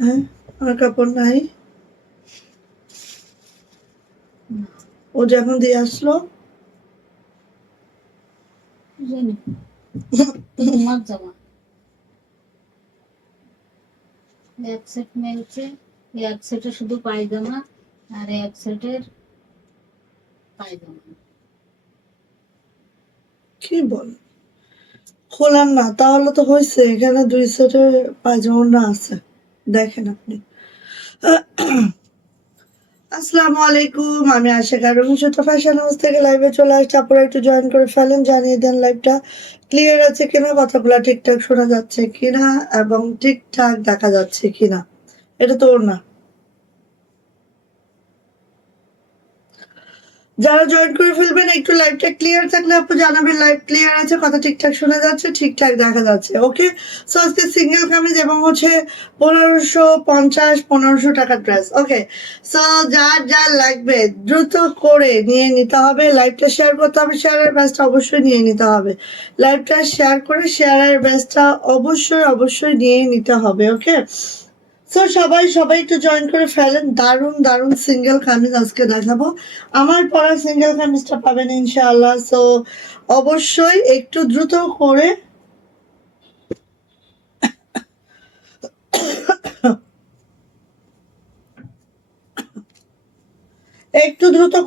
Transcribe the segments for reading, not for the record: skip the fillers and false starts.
হ্যাঁ, আর কাপড় নাই। ও যখন দিয়ে আসলো তোমার জামা এক সেট মেলছে, এক সেটে শুধু পায়জামা আর এক সেটের পায়জামা। কি বল, খোলার না তাহলে তো হয়েছে, এখানে 2 সেটের পায়জামা আছে, দেখেন আপনি। আসসালামু আলাইকুম, আমি আশিকা রুমি সুতো ফ্যাশন হাউস থেকে লাইভে চলে আসছি। আপনারা একটু জয়েন করে ফেলেন, জানিয়ে দেন লাইভটা ক্লিয়ার আছে কিনা, কথাগুলো ঠিকঠাক শোনা যাচ্ছে কিনা এবং ঠিকঠাক দেখা যাচ্ছে কিনা। এটা তো ওর না। যারা জয়েন করে ফেলবেন একটু লাইভটা ক্লিয়ার থাকলে আপু জানাবেন লাইভ ক্লিয়ার আছে, কথা ঠিকঠাক শোনা যাচ্ছে, ঠিকঠাক দেখা যাচ্ছে। ওকে, সো আজকে সিঙ্গেল কামিজ এবং হচ্ছে 1550 টাকার ড্রেস। ওকে, সো যার যার লাগবে দ্রুত করে নিয়ে নিতে হবে, লাইভটা শেয়ার করতে হবে, শেয়ারের ব্যাচটা অবশ্যই নিয়ে নিতে হবে, লাইভটা শেয়ার করে শেয়ারের ব্যাচটা অবশ্যই নিয়ে নিতে হবে। ওকে, সো সবাই একটু জয়েন করে ফেলেন। দারুণ দারুণ সিঙ্গেল কামিজ আজকে দেখাবো, আমার পরা সিঙ্গেল কামিজটা পাবেন ইনশাআল্লাহ। সো অবশ্যই একটু দ্রুত করে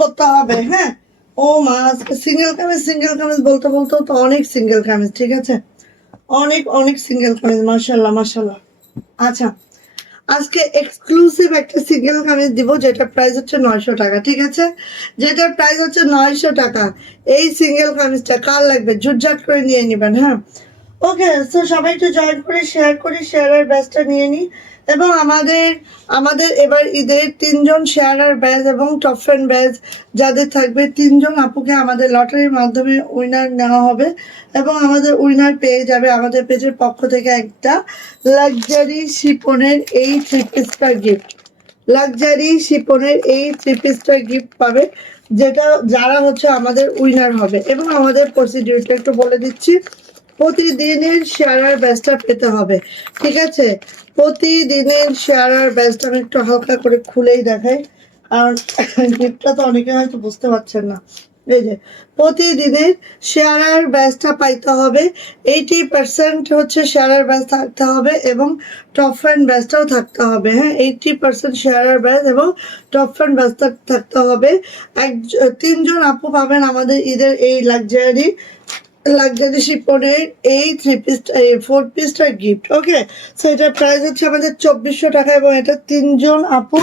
করতে হবে। হ্যাঁ, ও মা, আজকে সিঙ্গেল কামিজ বলতে বলতেও তো অনেক সিঙ্গেল কামিজ, ঠিক আছে, অনেক সিঙ্গেল কামিজ, মাশাল্লাহ। আচ্ছা, আজকে এক্সক্লুসিভ একটা সিঙ্গেল কামিজ দিব যেটা প্রাইস হচ্ছে 900 টাকা, ঠিক আছে, যেটার প্রাইস হচ্ছে 900 টাকা। এই সিঙ্গেল কামিজটা কার লাগবে ঝুটঝাট করে নিয়ে নেবেন। হ্যাঁ, ওকে, সো সবাই একটু জয়েন করে শেয়ারের ব্যাচটা নিয়ে নিই। এবং আমাদের আমাদের এবার ঈদের 3জন শেয়ারার ব্যাচ এবং টপ ফ্রেন্ড ব্যাচ যাদের থাকবে 3জন আপুকে আমাদের লটারির মাধ্যমে উইনার নেওয়া হবে এবং আমাদের উইনার পেয়ে যাবে আমাদের পেজের পক্ষ থেকে একটা লাক্সারি শিপনের এই 3 পিসটা গিফট। লাক্সারি শিপনের এই 3 পিসটা গিফট পাবে, যেটা যারা হচ্ছে আমাদের উইনার হবে। এবং আমাদের প্রসিডিউরটা একটু বলে দিচ্ছি, প্রতিদিনের শেয়ারার ব্যাচটা পেতে হবে, ঠিক আছে, প্রতিদিনের শেয়ারার ব্যাচটা আমি একটু হালকা করে খুলেই দেখাই, কারণ গিফটটা তো অনেকে হয়তো বুঝতে পারছেন না। এই যে প্রতিদিনের শেয়ারার ব্যাচটা পাইতে হবে, 80% হচ্ছে শেয়ারার ব্যাচ থাকতে হবে এবং টপ ফ্রেন্ড ব্যাচটাও থাকতে হবে। হ্যাঁ, 80% শেয়ারার ব্যাচ এবং টপ ফ্রেন্ড ব্যাচ থাকতে হবে। 3জন আপু পাবেন আমাদের ঈদের এই লাক্সারি শিপনের এই 4 পিসটা গিফট। ওকে, সো এটার প্রাইস হচ্ছে আমাদের 2400 টাকা এবং এটা 3জন আপু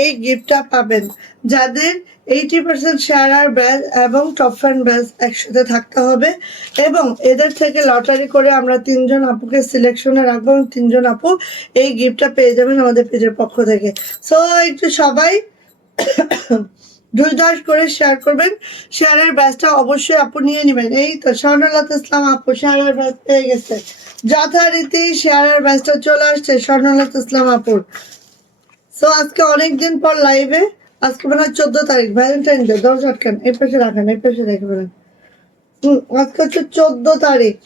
এই গিফটটা পাবেন যাদের 80% শেয়ারার ব্যাচ এবং টপ ফ্যান ব্যাচ একসাথে থাকতে হবে। এবং এদের থেকে লটারি করে আমরা 3জন আপুকে সিলেকশনে রাখবো এবং 3জন আপু এই গিফটটা পেয়ে যাবেন আমাদের পেজের পক্ষ থেকে। সো একটু সবাই দুই করে শেয়ার করবেন, শেয়ারের ব্যাচটা অবশ্যই আপু নিয়ে নেবেন। এই তো স্বর্ণলতা ইসলাম আপু শেয়ারের ব্যাচ পেয়ে গেছে, যথারীতি শেয়ারের ব্যাচটা চলে আসছে স্বর্ণলতা ইসলাম আপুর। সো আজকে অনেকদিন পর লাইভে, আজকে মনে হয় 14 তারিখ, ভ্যালেন্টাইন ডে। দরজা আটকান, এই পাশে রাখেন, এই পাশে রেখে ফেলেন। আজকে হচ্ছে 14 তারিখ,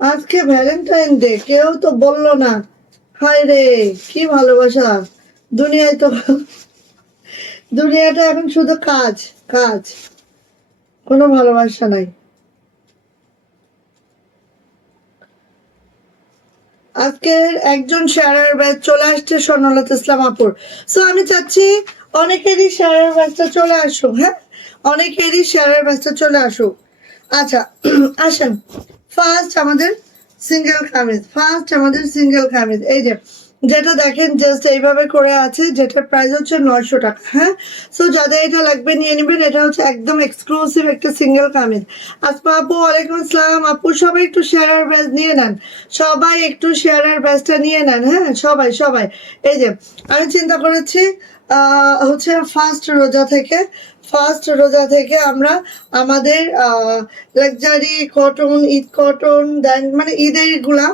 আজকে ভ্যালেন্টাইন ডে, কেউ তো বললো না। হায় রে, কি ভালোবাসা দুনিয়ায়, তো দুনিয়াটা এখন শুধু কাজ কাজ, কোনো ভালোবাসা নাই। আজকের একজন শেয়ারার ব্যাচ চলে আসছে স্বর্ণলতা ইসলাম আপুর। সো আমি চাচ্ছি অনেকেরই শেয়ারার ব্যাচটা চলে আসুক। হ্যাঁ, অনেকেরই শেয়ারার ব্যাচটা চলে আসুক। আচ্ছা, আসেন, ফার্স্ট আমাদের সিঙ্গেল কামিজ এই যে, যেটা দেখেন জাস্ট এইভাবে করে আছে, যেটার প্রাইস হচ্ছে 900 টাকা। হ্যাঁ, সো যাদের এটা লাগবে নিয়ে নেবেন, এটা হচ্ছে একদম এক্সক্লুসিভ একটা সিঙ্গেল কামিজ। আসমা আপু ওয়ালাইকুম আসসালাম, আপু সবাই একটু শেয়ারার ব্যাচ নিয়ে নেন, সবাই একটু শেয়ারার ব্যাচটা নিয়ে নেন। হ্যাঁ, সবাই এই যে আমি চিন্তা করেছি হচ্ছে ফার্স্ট রোজা থেকে আমরা আমাদের লাক্সারি কটন, ঈদ কটন, দেন মানে ঈদের গুলা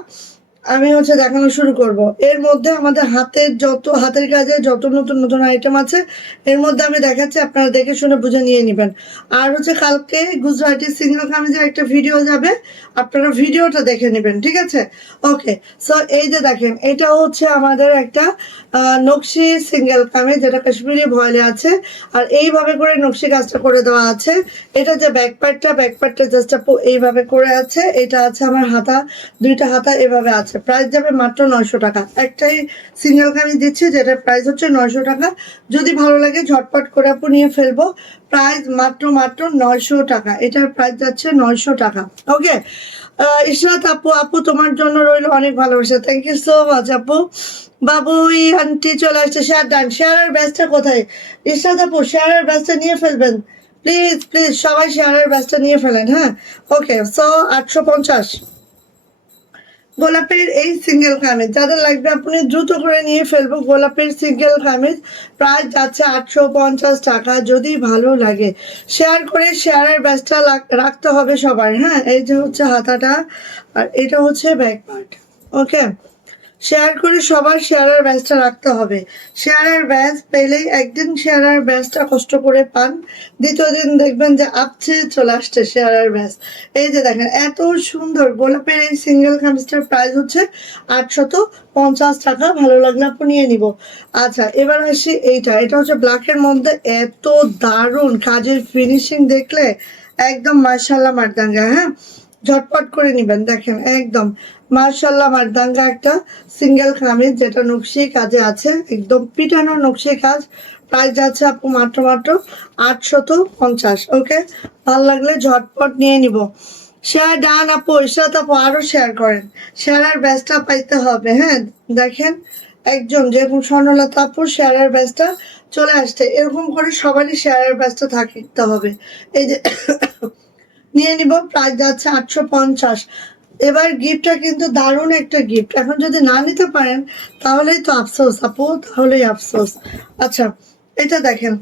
আমি হচ্ছে দেখানো শুরু করব। এর মধ্যে আমাদের হাতের কাজে যত নতুন নতুন আইটেম আছে এর মধ্যে আমি দেখাচ্ছি, আপনারা দেখে শুনে বুঝে নিয়ে নেবেন। আর হচ্ছে কালকে গুজরাটি সিঙ্গেল কামিজের একটা ভিডিও যাবে, আপনারা ভিডিওটা দেখে নেবেন, ঠিক আছে? ওকে, সো এই যে দেখেন, এটা হচ্ছে আমাদের একটা নকশি সিঙ্গেল কামিজ, যেটা কাশ্মীরি ভয়েলে আছে। আর এইভাবে করে নকশি কাজটা করে দেওয়া আছে। এটা যে ব্যাকপার্টটা জাস্ট আপু এইভাবে করে আছে। এটা আছে আমার হাতা, দুইটা হাতা এভাবে আছে। প্রাইস যাবে মাত্র 900 টাকা। একটাই সিঙ্গেল কামিজ দিচ্ছি, যেটার প্রাইস হচ্ছে 900 টাকা। যদি ভালো লাগে ঝটপট করে আপু নিয়ে ফেলবো। প্রাইস মাত্র 900 টাকা। এটার প্রাইস যাচ্ছে 900 টাকা। ওকে, ইশরাত আপু তোমার জন্য রইল অনেক ভালোবাসা। থ্যাংক ইউ সো মাচ আপু। বাবুই আন্টি চলে আসছে। শেয়ারের ব্যাচটা কোথায়? ইশরাত আপু শেয়ারের ব্যাচটা নিয়ে ফেলবেন প্লিজ প্লিজ, সবাই শেয়ারের ব্যাচটা নিয়ে ফেলেন। হ্যাঁ, ওকে, সো 850 গোলাপের এই সিঙ্গেল কামিজ যাদের লাগবে আপনি দ্রুত করে নিয়ে ফেলবো। গোলাপের সিঙ্গেল কামিজ প্রাইস যাচ্ছে 850 টাকা। যদি ভালো লাগে শেয়ার করে, শেয়ারের ব্যাচটা রাখতে হবে সবার। হ্যাঁ, এই যে হচ্ছে হাতাটা, আর এটা হচ্ছে ব্যাক পার্ট। ওকে, শেয়ার করে সবার শেয়ারের ব্যাচটা রাখতে হবে। শেয়ারের ব্যাচ পেলেই একদিন শেয়ারের ব্যাচটা কষ্ট করে পান, দ্বিতীয় দিন দেখবেন যে আপছে চলে আসছে শেয়ারের ব্যাচ। এই যে দেখেন এত সুন্দর গোলাপের এই সিঙ্গেল কামিজটার প্রাইস হচ্ছে 850 টাকা। ভালো লাগলে আপনি নিয়ে নিব। আচ্ছা, এবার আসি এটা হচ্ছে ব্ল্যাকের মধ্যে এত দারুণ কাজের ফিনিশিং দেখলে একদম মাশাআল্লাহ মারদাঙ্গা। হ্যাঁ, ঝটপট করে নিবেন। দেখেন একদম মার্শাল্লাহ মারদাঙ্গা একটা সিঙ্গেল কামিজ, যেটা নকশি কাজে আছে, একদম পিটানো নকশি কাজ। প্রাইস যাচ্ছে আপু মাত্র 850। ওকে, ভালো লাগলে ঝটপট নিয়ে নিব। শেয়ার ডান আপু। ইশরাত আপু আরো শেয়ার করেন, শেয়ারের ব্যাচটা পাইতে হবে। হ্যাঁ, দেখেন একজন যেরকম স্বর্ণলতা আপু শেয়ারের ব্যাচটা চলে আসছে, এরকম করে সবারই শেয়ারের ব্যাচটা থাকতে হবে। এই যে নিয়ে নিব। প্রাইস যাচ্ছে 850। এবার গিফটটা কিন্তু দারুণ একটা গিফট। এখন যদি না নিতে পারেন তাহলেই তো আফসোস আপু, তাহলেই আফসোস। আচ্ছা, এটা দেখেন,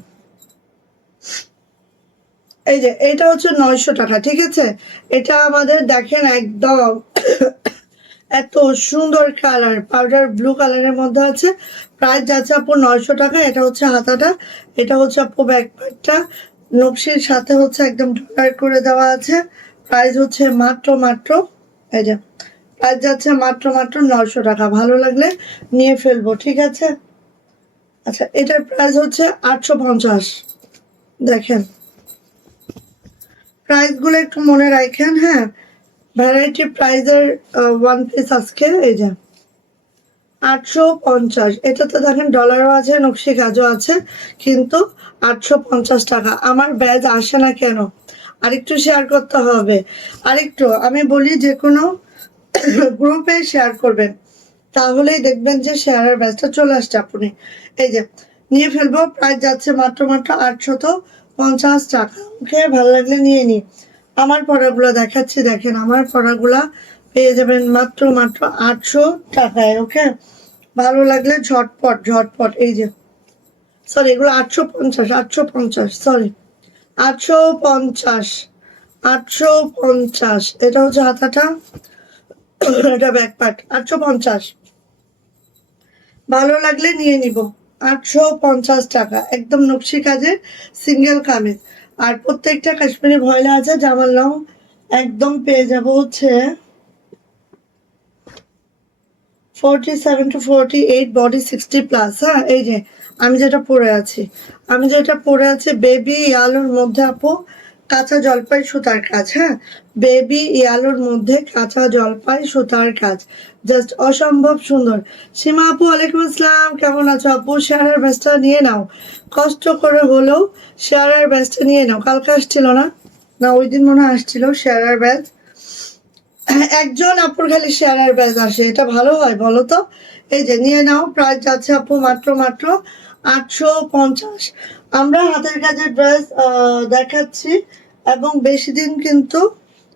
এই যে এটা হচ্ছে 900 টাকা, ঠিক আছে? এটা আমাদের দেখেন একদম এত সুন্দর কালার, পাউডার ব্লু কালারের মধ্যে আছে। প্রাইস যাচ্ছে আপু 900 টাকা। এটা হচ্ছে হাতাটা, এটা হচ্ছে আপু ব্যাক পার্টটা। নকশির সাথে হচ্ছে একদম ডলার করে দেওয়া আছে। প্রাইস হচ্ছে মাত্র এই যে প্রাইস যাচ্ছে মাত্র 900 টাকা। ভালো লাগলে নিয়ে ফেলবো, ঠিক আছে? আচ্ছা, এটার প্রাইস হচ্ছে 850। দেখেন প্রাইসগুলো একটু মনে রাখেন। হ্যাঁ, ভ্যারাইটি প্রাইজের ওয়ান পিস আজকে এই যে 850। এটাতে দেখেন ডলারও আছে, নকশি কাজও আছে, কিন্তু 850 টাকা। আমার ব্যাজ আসে না কেন? আরেকটু শেয়ার করতে হবে। আরেকটু আমি বলি, যে কোনো গ্রুপে শেয়ার করবেন, তাহলেই দেখবেন যে শেয়ারের ব্যাচটা চলে আসছে। আপনি এই যে নিয়ে ফেলবো। প্রাইস যাচ্ছে মাত্র 850 টাকা। ওকে, ভালো লাগলে নিয়ে নি। আমার পড়াগুলো দেখাচ্ছি, দেখেন আমার পড়াগুলা পেয়ে যাবেন মাত্র 800 টাকায়। ওকে, ভালো লাগলে ঝটপট এই যে, সরি এগুলো 850 সরি 850 850। এটা হচ্ছে হাতাটা, এটা ব্যাক পার্ট। 850, ভালো লাগলে নিয়ে নিব। 850 টাকা, একদম নকশি কাজের সিঙ্গেল কামিজ। আর প্রত্যেকটা কাশ্মীরি ভয়লা আছে। জামার লং একদম পেয়ে যাব হচ্ছে 47 to 48, বডি 60+। হ্যাঁ, এই যে আমি যেটা পরে আছি বেবি ইয়ালোর মধ্যে আপু কাঁচা জলপাই সুতার কাজ। হ্যাঁ, বেবি ইয়ালোর মধ্যে কাঁচা জলপাই সুতার কাজ, জাস্ট অসম্ভব সুন্দর। সীমা আপু ওয়ালাইকুম আসসালাম, কেমন আছো আপু? শেয়ারের ব্যাচটা নিয়ে নাও, কষ্ট করে হলেও শেয়ারের ব্যাচটা নিয়ে নাও। কালকে আসছিল না, না ওই দিন মনে হয় আসছিল শেয়ারের ব্যাচ। একজন আপুর খালি শেয়ারের ব্যাচ আসে, এটা ভালো হয় বলো তো? এই যে নিয়ে নাও। প্রাইস যাচ্ছে আপু মাত্র 850। আমরা হাতের কাজের ড্রেস দেখাচ্ছি, এবং বেশি দিন কিন্তু,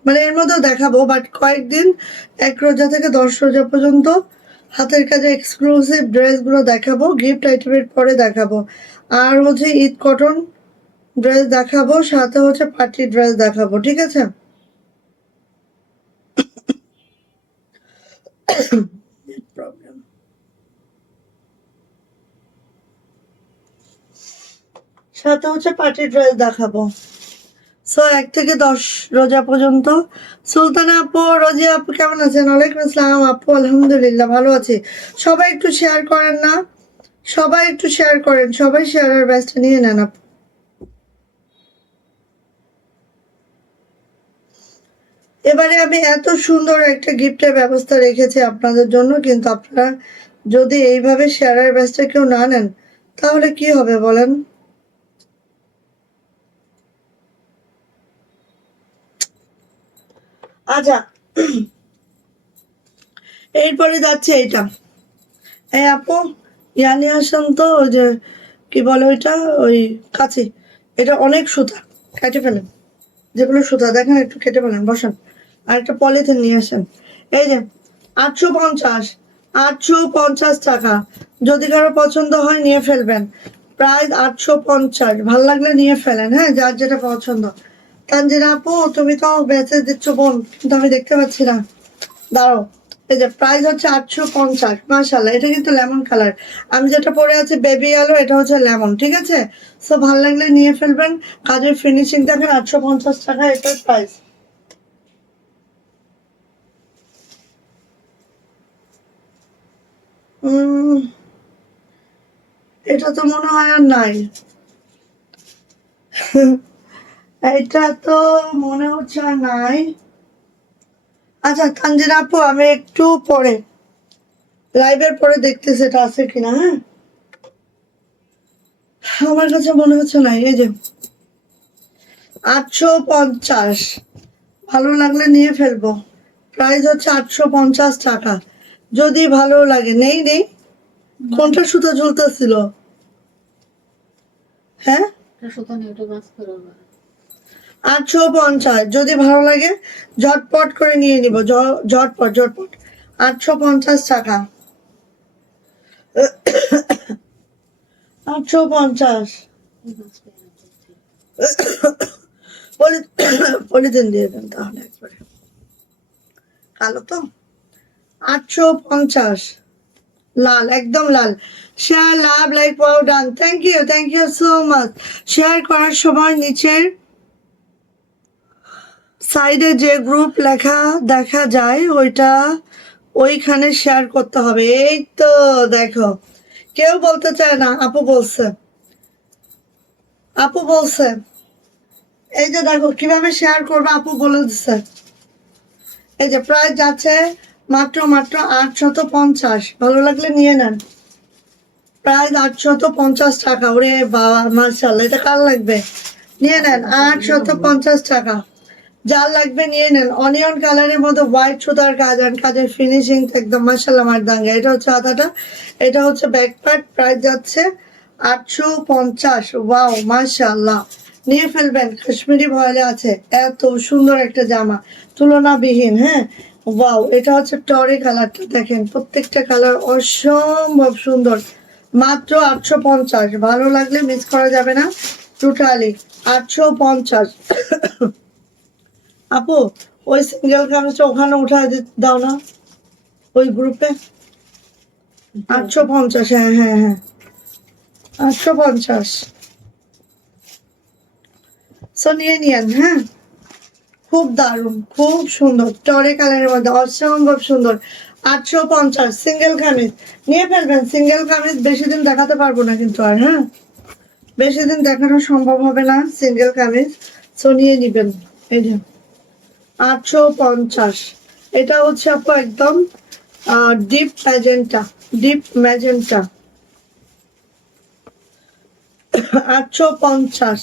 মানে এর মধ্যেও দেখাবো, বাট কয়েকদিন 1 রোজা থেকে 10 রোজা পর্যন্ত হাতের কাজে এক্সক্লুসিভ ড্রেসগুলো দেখাবো, গিফট আইটেমের পরে দেখাবো। আর হচ্ছে ঈদ কটন ড্রেস দেখাবো, সাথে হচ্ছে পার্টি ড্রেস দেখাবো, ঠিক আছে? সাথে হচ্ছে পার্টি ড্রেস দেখাবো। সো 1 থেকে 10 রোজা পর্যন্ত। সুলতানা আপু, রোজিয়া আপু কেমন আছেন? ওয়ালাইকুম আসসালাম আপু, আলহামদুলিল্লাহ ভালো আছি। সবাই একটু শেয়ার করেন না, সবাই একটু শেয়ার করেন, সবাই শেয়ারের ব্যাচটা নিয়ে নেন আপু। এবারে আমি এত সুন্দর একটা গিফটের ব্যবস্থা রেখেছি আপনাদের জন্য, কিন্তু আপনারা যদি এইভাবে শেয়ারের ব্যাচটা কেউ না নেন তাহলে কি হবে বলেন? আচ্ছা, এরপরে যাচ্ছে এইটা। এই আপু, ইয়ানি আসেন তো, ওই যে কি বলে ওইটা, ওই কাছে, এটা অনেক সুতা, কেটে ফেলেন। যেগুলো সুতা দেখেন একটু কেটে ফেলেন, বসান। আর একটা পলিথিন নিয়ে আসেন। এই যে 850, 850 টাকা। যদি কারো পছন্দ হয় নিয়ে ফেলবেন। প্রাইস 850, ভাল লাগলে নিয়ে ফেলেন, হ্যাঁ, যার যেটা পছন্দ। তানজিনা আপু, তুমি তো মেসেজ দিচ্ছ বোন, কিন্তু আমি দেখতে পাচ্ছি না, দাঁড়াও। এই যে প্রাইস হচ্ছে 850, মাশাল্লাহ। এটা কিন্তু লেমন কালার, আমি যেটা পরে আছি বেবি আলো, এটা হচ্ছে লেমন, ঠিক আছে। সো ভালো লাগলে নিয়ে ফেলবেন। কাজের ফিনিশিং দেখেন, 850 টাকা এটার প্রাইস। এটা তো মনে হয় আর নাই। এটা তো মনে হচ্ছে আর নাই। আচ্ছা তানজিনা আপু, আমি একটু পরে, লাইভের পরে দেখতেছি এটা আছে কিনা, হ্যাঁ। আমার কাছে মনে হচ্ছে নাই। এই যে 850, ভালো লাগলে নিয়ে ফেলবো। প্রাইস হচ্ছে 850 টাকা। যদি ভালো লাগে, নেই নেই। কোনটা সুতো ঝুলতেছিল? হ্যাঁ, এটা সুতো নিয়ে ওটা বাস করো। 850, যদি ভালো লাগে ঝটপট করে নিয়ে নিব, ঝটপট ঝটপট। 850 টাকা, 850। পলিথিন দিয়ে দেন তাহলে একবারে, কালো তো। 850, লাল, একদম লাল। Share, love, like, wow, done. Thank you so much. Share করার সময় নিচের সাইডে যে গ্রুপ লেখা দেখা যায় ওইটা, ওইখানে শেয়ার করতে হবে। এই তো দেখো, কেউ বলতে চায় না, আপু বলছে, আপু বলছে। এই যে দেখো কিভাবে শেয়ার করবে, আপু বলে দিচ্ছে। এই যে প্রাইস যাচ্ছে মাত্র মাত্র 850, ভালো লাগলে নিয়ে নেন। প্রাইস 850 টাকা। ওরে বাবা, মার্শাল্লাহ, এটা কার লাগবে? নিয়ে নেন, 850 টাকা। যার লাগবে নিয়ে নেন। অনিয়ন কালারের মধ্যে হোয়াইট সুতার কাজ, আর কাজের ফিনিশিং একদম মার্শাল্লাহ মারদাঙ্গা। এটা হচ্ছে আধাটা, এটা হচ্ছে ব্যাক পার্ট। প্রাইস যাচ্ছে 850। ওয়াও, মার্শাল্লাহ, নিয়ে ফেলবেন। কাশ্মীরি ভয়েলে আছে, এত সুন্দর একটা জামা, তুলনাবিহীন, হ্যাঁ। ওয়াও, এটা হচ্ছে টরে কালারটা, দেখেন প্রত্যেকটা কালার অসম্ভব সুন্দর। মাত্র 850, ভালো লাগলে মিস করা যাবে না। টোটালি 850। আপু, ওই সিঙ্গেল কামিজটা ওখানে উঠায় দাও না, ওই গ্রুপে। 850, হ্যাঁ হ্যাঁ হ্যাঁ, 850। সো নিয়ে নিয়েন, হ্যাঁ। খুব দারুণ, খুব সুন্দর, টরে কালারের মধ্যে অসম্ভব সুন্দর। 850 সিঙ্গেল কামিজ, নিয়ে ফেলবেন। সিঙ্গেল কামিজ বেশি দিন দেখাতে পারবো না কিন্তু আর, হ্যাঁ, বেশি দিন দেখানো সম্ভব হবে না সিঙ্গেল কামিজ। সো নিয়ে নিবেন। এই যে 850, এটা হচ্ছে আপু একদম deep magenta, deep magenta. 850,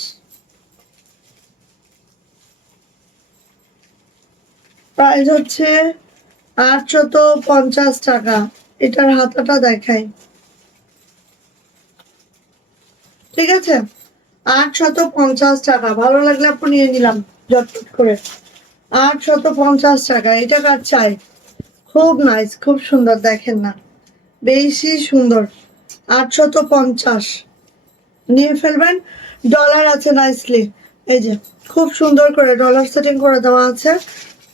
price হচ্ছে 850 টাকা। এটার হাতাটা দেখাই, ঠিক আছে। 850 টাকা, ভালো লাগলে আপু নিয়ে নিলাম ঝটপট করে। 850 টাকা, এটা কার চাই? খুব নাইস, খুব সুন্দর, দেখেন না, বেশি সুন্দর। 850, নিয়ে ফেলবেন। ডলার আছে নাইসলি, এই যে খুব সুন্দর করে ডলার সেটিং করে দেওয়া আছে।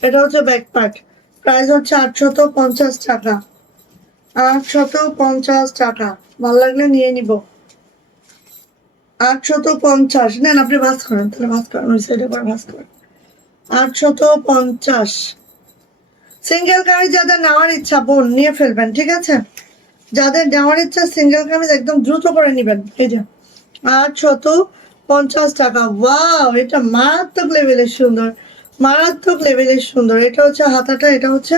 এটা হচ্ছে ব্যাক পার্ট। প্রাইস হচ্ছে 850 টাকা, 850 টাকা। ভালো লাগলে নিয়ে নিব। 850 নেন, আপনি ভাঁজ করেন, তাহলে ভাঁজ করেন, ওই সাইডে করে ভাঁজ করেন। 850 সিঙ্গেল কামিজ যাদের নেওয়ার ইচ্ছা বোন নিয়ে ফেলবেন, ঠিক আছে? যাদের নেওয়ার ইচ্ছা সিঙ্গেল কামিজ একদম দ্রুত করে নেবেন। এই যে 850 টাকা। ওয়াও, এটা মারাত্মক লেভেলের সুন্দর, মারাত্মক লেভেলের সুন্দর। এটা হচ্ছে হাতাটা, এটা হচ্ছে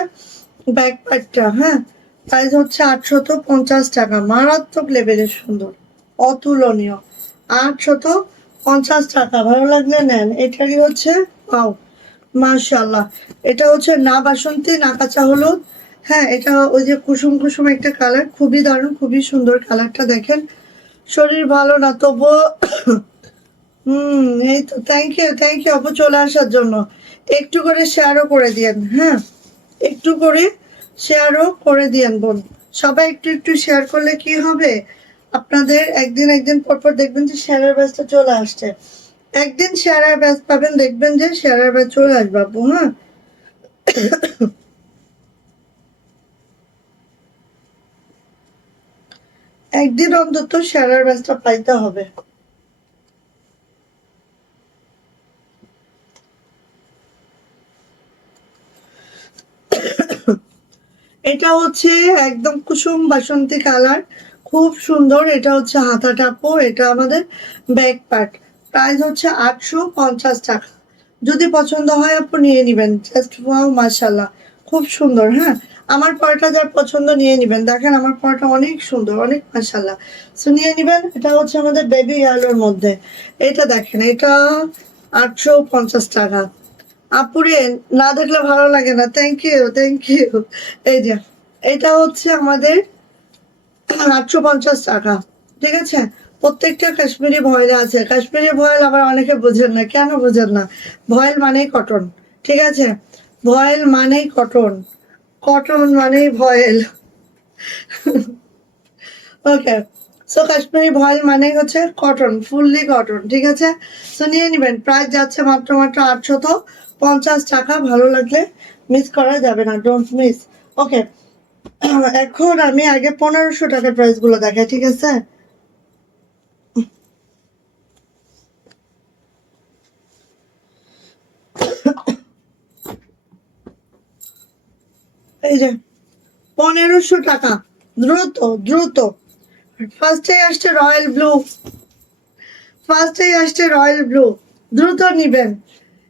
ব্যাক পার্টটা। হ্যাঁ, প্রাইস হচ্ছে 850 টাকা। মারাত্মক লেভেলের সুন্দর, অতুলনীয়। 850 টাকা। ভালো লাগলে নেন। এটারই হচ্ছে পাও, মাশাআল্লাহ। এটা হচ্ছে না বাসন্তী না কাঁচা হলুদ। হ্যাঁ, এটা ওই যে কুসুম কুসুম একটা কালার, খুবই দারুণ, খুবই সুন্দর কালারটা। দেখেন শরীর ভালো না তবুও এই তো, থ্যাংক ইউ আপু চলে আসার জন্য। একটু করে শেয়ারও করে দিয়েন। হ্যাঁ, একটু করে শেয়ারও করে দিয়েন বোন। সবাই একটু একটু শেয়ার করলে কি হবে, আপনাদের একদিন পর দেখবেন যে শেয়ারের ব্যাচটা চলে আসছে। একদিন শেয়ারের ব্যাচ পাবেন, দেখবেন যে শেয়ারের ব্যাচ চলে আসবে আপু। হ্যাঁ, একদিন অন্তত শেয়ারের ব্যাচটা পাইতে হবে। এটা হচ্ছে একদম কুসুম বাসন্তী কালার, খুব সুন্দর। এটা হচ্ছে হাতাটা আপু, এটা আমাদের ব্যাক পার্ট। প্রাইস হচ্ছে 850 টাকা। যদি পছন্দ হয় আপু নিয়ে নিবেন। জাস্ট ওয়াও, মাশাল্লাহ, খুব সুন্দর। হ্যাঁ, আমার পরোটা যার পছন্দ নিয়ে নিবেন। দেখেন আমার পরোটা অনেক সুন্দর, অনেক মাশাল্লাহ। সো নিয়ে নিবেন। এটা হচ্ছে আমাদের বেবি ইয়ালোর মধ্যে। এটা দেখেন, এটা 850 টাকা। আপুরে না দেখলে ভালো লাগে না। Thank you, thank you. এই যে এটা হচ্ছে আমাদের 850 টাকা, ঠিক আছে? প্রত্যেকটা কাশ্মীরি ভয়েল আছে। কাশ্মীরি ভয়েল আবার অনেকে বুঝেন না। কেন বুঝেন না? ভয়েল মানেই কটন, ঠিক আছে? ভয়েল মানেই কটন, কটন মানেই ভয়েল। ওকে, সো কাশ্মীরি ভয়েল মানে হচ্ছে কটন, ফুললি কটন, ঠিক আছে? সো নিয়ে নেবেন। প্রাইস যাচ্ছে মাত্র 850 টাকা। ভালো লাগলে মিস করা যাবে না, ডোন্ট মিস। ওকে, এখন আমি আগে 1500 টাকার প্রাইস গুলো দেখাই, ঠিক আছে? এই যে 1500 টাকা। দ্রুত দ্রুত। ফার্স্টে আসছে রয়্যাল ব্লু, ফার্স্টেই আসছে রয়্যাল ব্লু, দ্রুত নিবেন।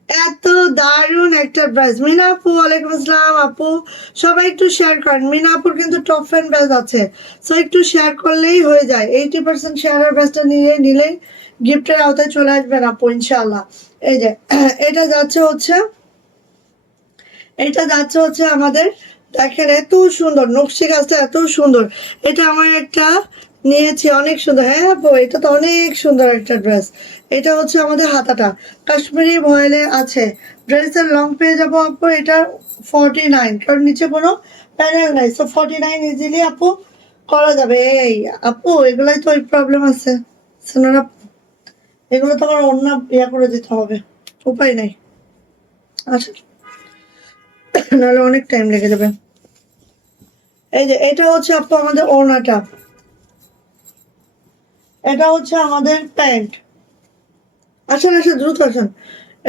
এত দারুণ একটা প্রাইস। মিনা আপু ওয়ালাইকুম আসসালাম। আপু সবাই একটু শেয়ার করেন। মিনা আপুর কিন্তু টপ ফ্যান ব্যাচ আছে, সো একটু শেয়ার করলেই হয়ে যায়। 80% শেয়ারের ব্যাচটা নিলেই গিফটের আওতায় চলে আসবেন আপু ইনশাআল্লাহ। এই যে এটা যাচ্ছে হচ্ছে, এটা যাচ্ছে হচ্ছে আমাদের, দেখেন এত সুন্দর নকশি কাজটা, এত সুন্দর। এটা আমার একটা নিয়েছি, অনেক সুন্দর। হ্যাঁ আপু, এটা তো অনেক সুন্দর একটা ড্রেস। এটা হচ্ছে আমাদের হাতাটা কাশ্মীরি ভয়েলে আছে। ড্রেসের লং পেয়ে যাবো আপু এটা 49, কারণ নিচে কোনো প্যানেল নাই। সো 49 ইজিলি আপু করা যাবে। এই আপু এগুলাই তো ওই প্রবলেম আছে সোনার আপু, এগুলো তো আমার অন্য ইয়া করে দিতে হবে, উপায় নাই আসলে, নাহলে অনেক টাইম লেগে যাবে। এই যে এটা হচ্ছে আপু আমাদের ওড়নাটা, এটা হচ্ছে আমাদের প্যান্ট। আসেন আসেন, দ্রুত আসেন।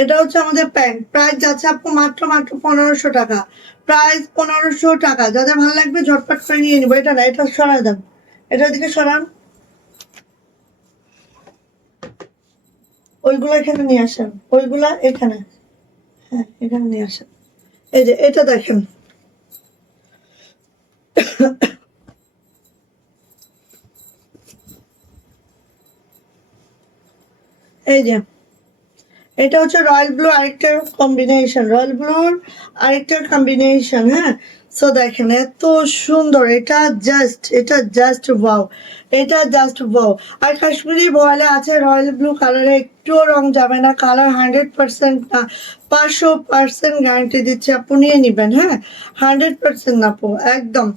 এটা হচ্ছে আমাদের প্যান্ট। প্রাইস যাচ্ছে আপু মাত্র 1500 টাকা। প্রাইস 1500 টাকা। যাদের ভালো লাগবে ঝটপট করে নিয়ে নিবো। এটা না, এটা সরাই দেন, এটার দিকে সরান। ওইগুলো এখানে নিয়ে আসেন, ওইগুলা এখানে, হ্যাঁ এখানে নিয়ে আসেন। এই যে এটা দেখেন, এই যে এটা হচ্ছে রয়্যাল ব্লু আরেকটার কম্বিনেশন, রয়্যাল ব্লুর আরেকটার কম্বিনেশন। হ্যাঁ, সো দেখেন এত সুন্দর। এটা জাস্ট ওয়াও, এটা জাস্ট ওয়াও। আর কাশ্মীরি ভয়েলে আছে রয়্যাল ব্লু কালারে, একটুও রং যাবে না। কালার 100% না, 500% গ্যারান্টি দিচ্ছে আপু, নিয়ে নিবেন। হ্যাঁ, 100% না আপু, একদম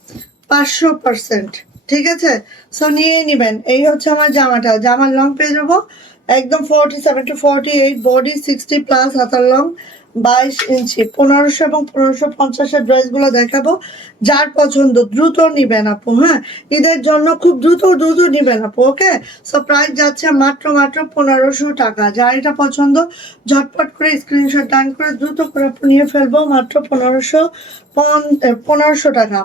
500%, ঠিক আছে? সো নিয়ে নিবেন। এই হচ্ছে আমার জামাটা, জামার লং পেয়ে যাবো একদম 47 to 48, বডি 60+, হাতার লং 22 ইঞ্চি। 1500 এবং 1550-এর ড্রেসগুলো দেখাবো, যার পছন্দ দ্রুত নিবেন আপু। হ্যাঁ, ঈদের জন্য খুব দ্রুত দ্রুত নিবেন আপু। ওকে, সো প্রাইস যাচ্ছে মাত্র মাত্র 1500 টাকা। যার এটা পছন্দ ঝটপট করে স্ক্রিনশট ডান করে দ্রুত করে আপু নিয়ে ফেলবো, মাত্র 1500 টাকা।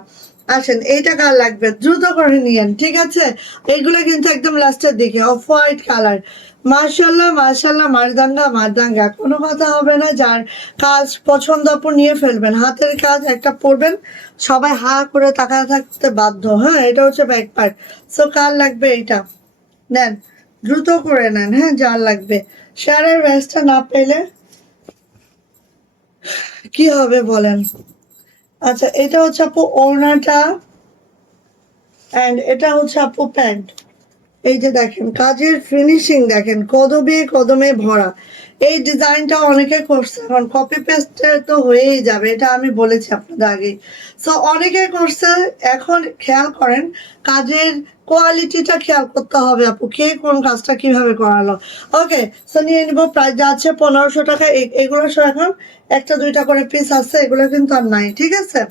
আসেন, এইটা কার লাগবে দ্রুত করে নিয়েন, ঠিক আছে? এইগুলো কিন্তু একদম লাস্টের দিকে, অফ হোয়াইট কালার। মার্শাল্লাহ মার্শাল্লাহ, মারদাঙ্গা মারদাঙ্গা, কোনো কথা হবে না। যার কাজ পছন্দ আপু নিয়ে ফেলবেন, হাতের কাজ একটা পরবেন, সবাই হা করে তাকায় থাকতে বাধ্য। হ্যাঁ, এটা হচ্ছে ব্যাক পার্ট। সো কার লাগবে এইটা নেন, দ্রুত করে নেন। হ্যাঁ, যার লাগবে। শেয়ারের ব্যাসটা না পেলে কি হবে বলেন? আচ্ছা, এটা হচ্ছে আপু ওড়নাটা, অ্যান্ড এটা হচ্ছে আপু প্যান্ট। এই যে দেখেন কাজের ফিনিশিং দেখেন, কদমে কদমে ভরা। এই ডিজাইনটা অনেকে করছে, এখন কপি পেস্ট তো হয়েই যাবে, এটা আমি বলেছি আপনাদের আগেই। সো অনেকে করছে, এখন খেয়াল করেন কাজের কোয়ালিটিটা খেয়াল করতে হবে আপু, কে কোন কাজটা কিভাবে করালো। ওকে, সো নিয়ে নিব। প্রাইস যাচ্ছে 1500 টাকা। এগুলো সব এখন একটা দুইটা করে পিস আছে, এগুলো কিন্তু আর নাই, ঠিক আছে?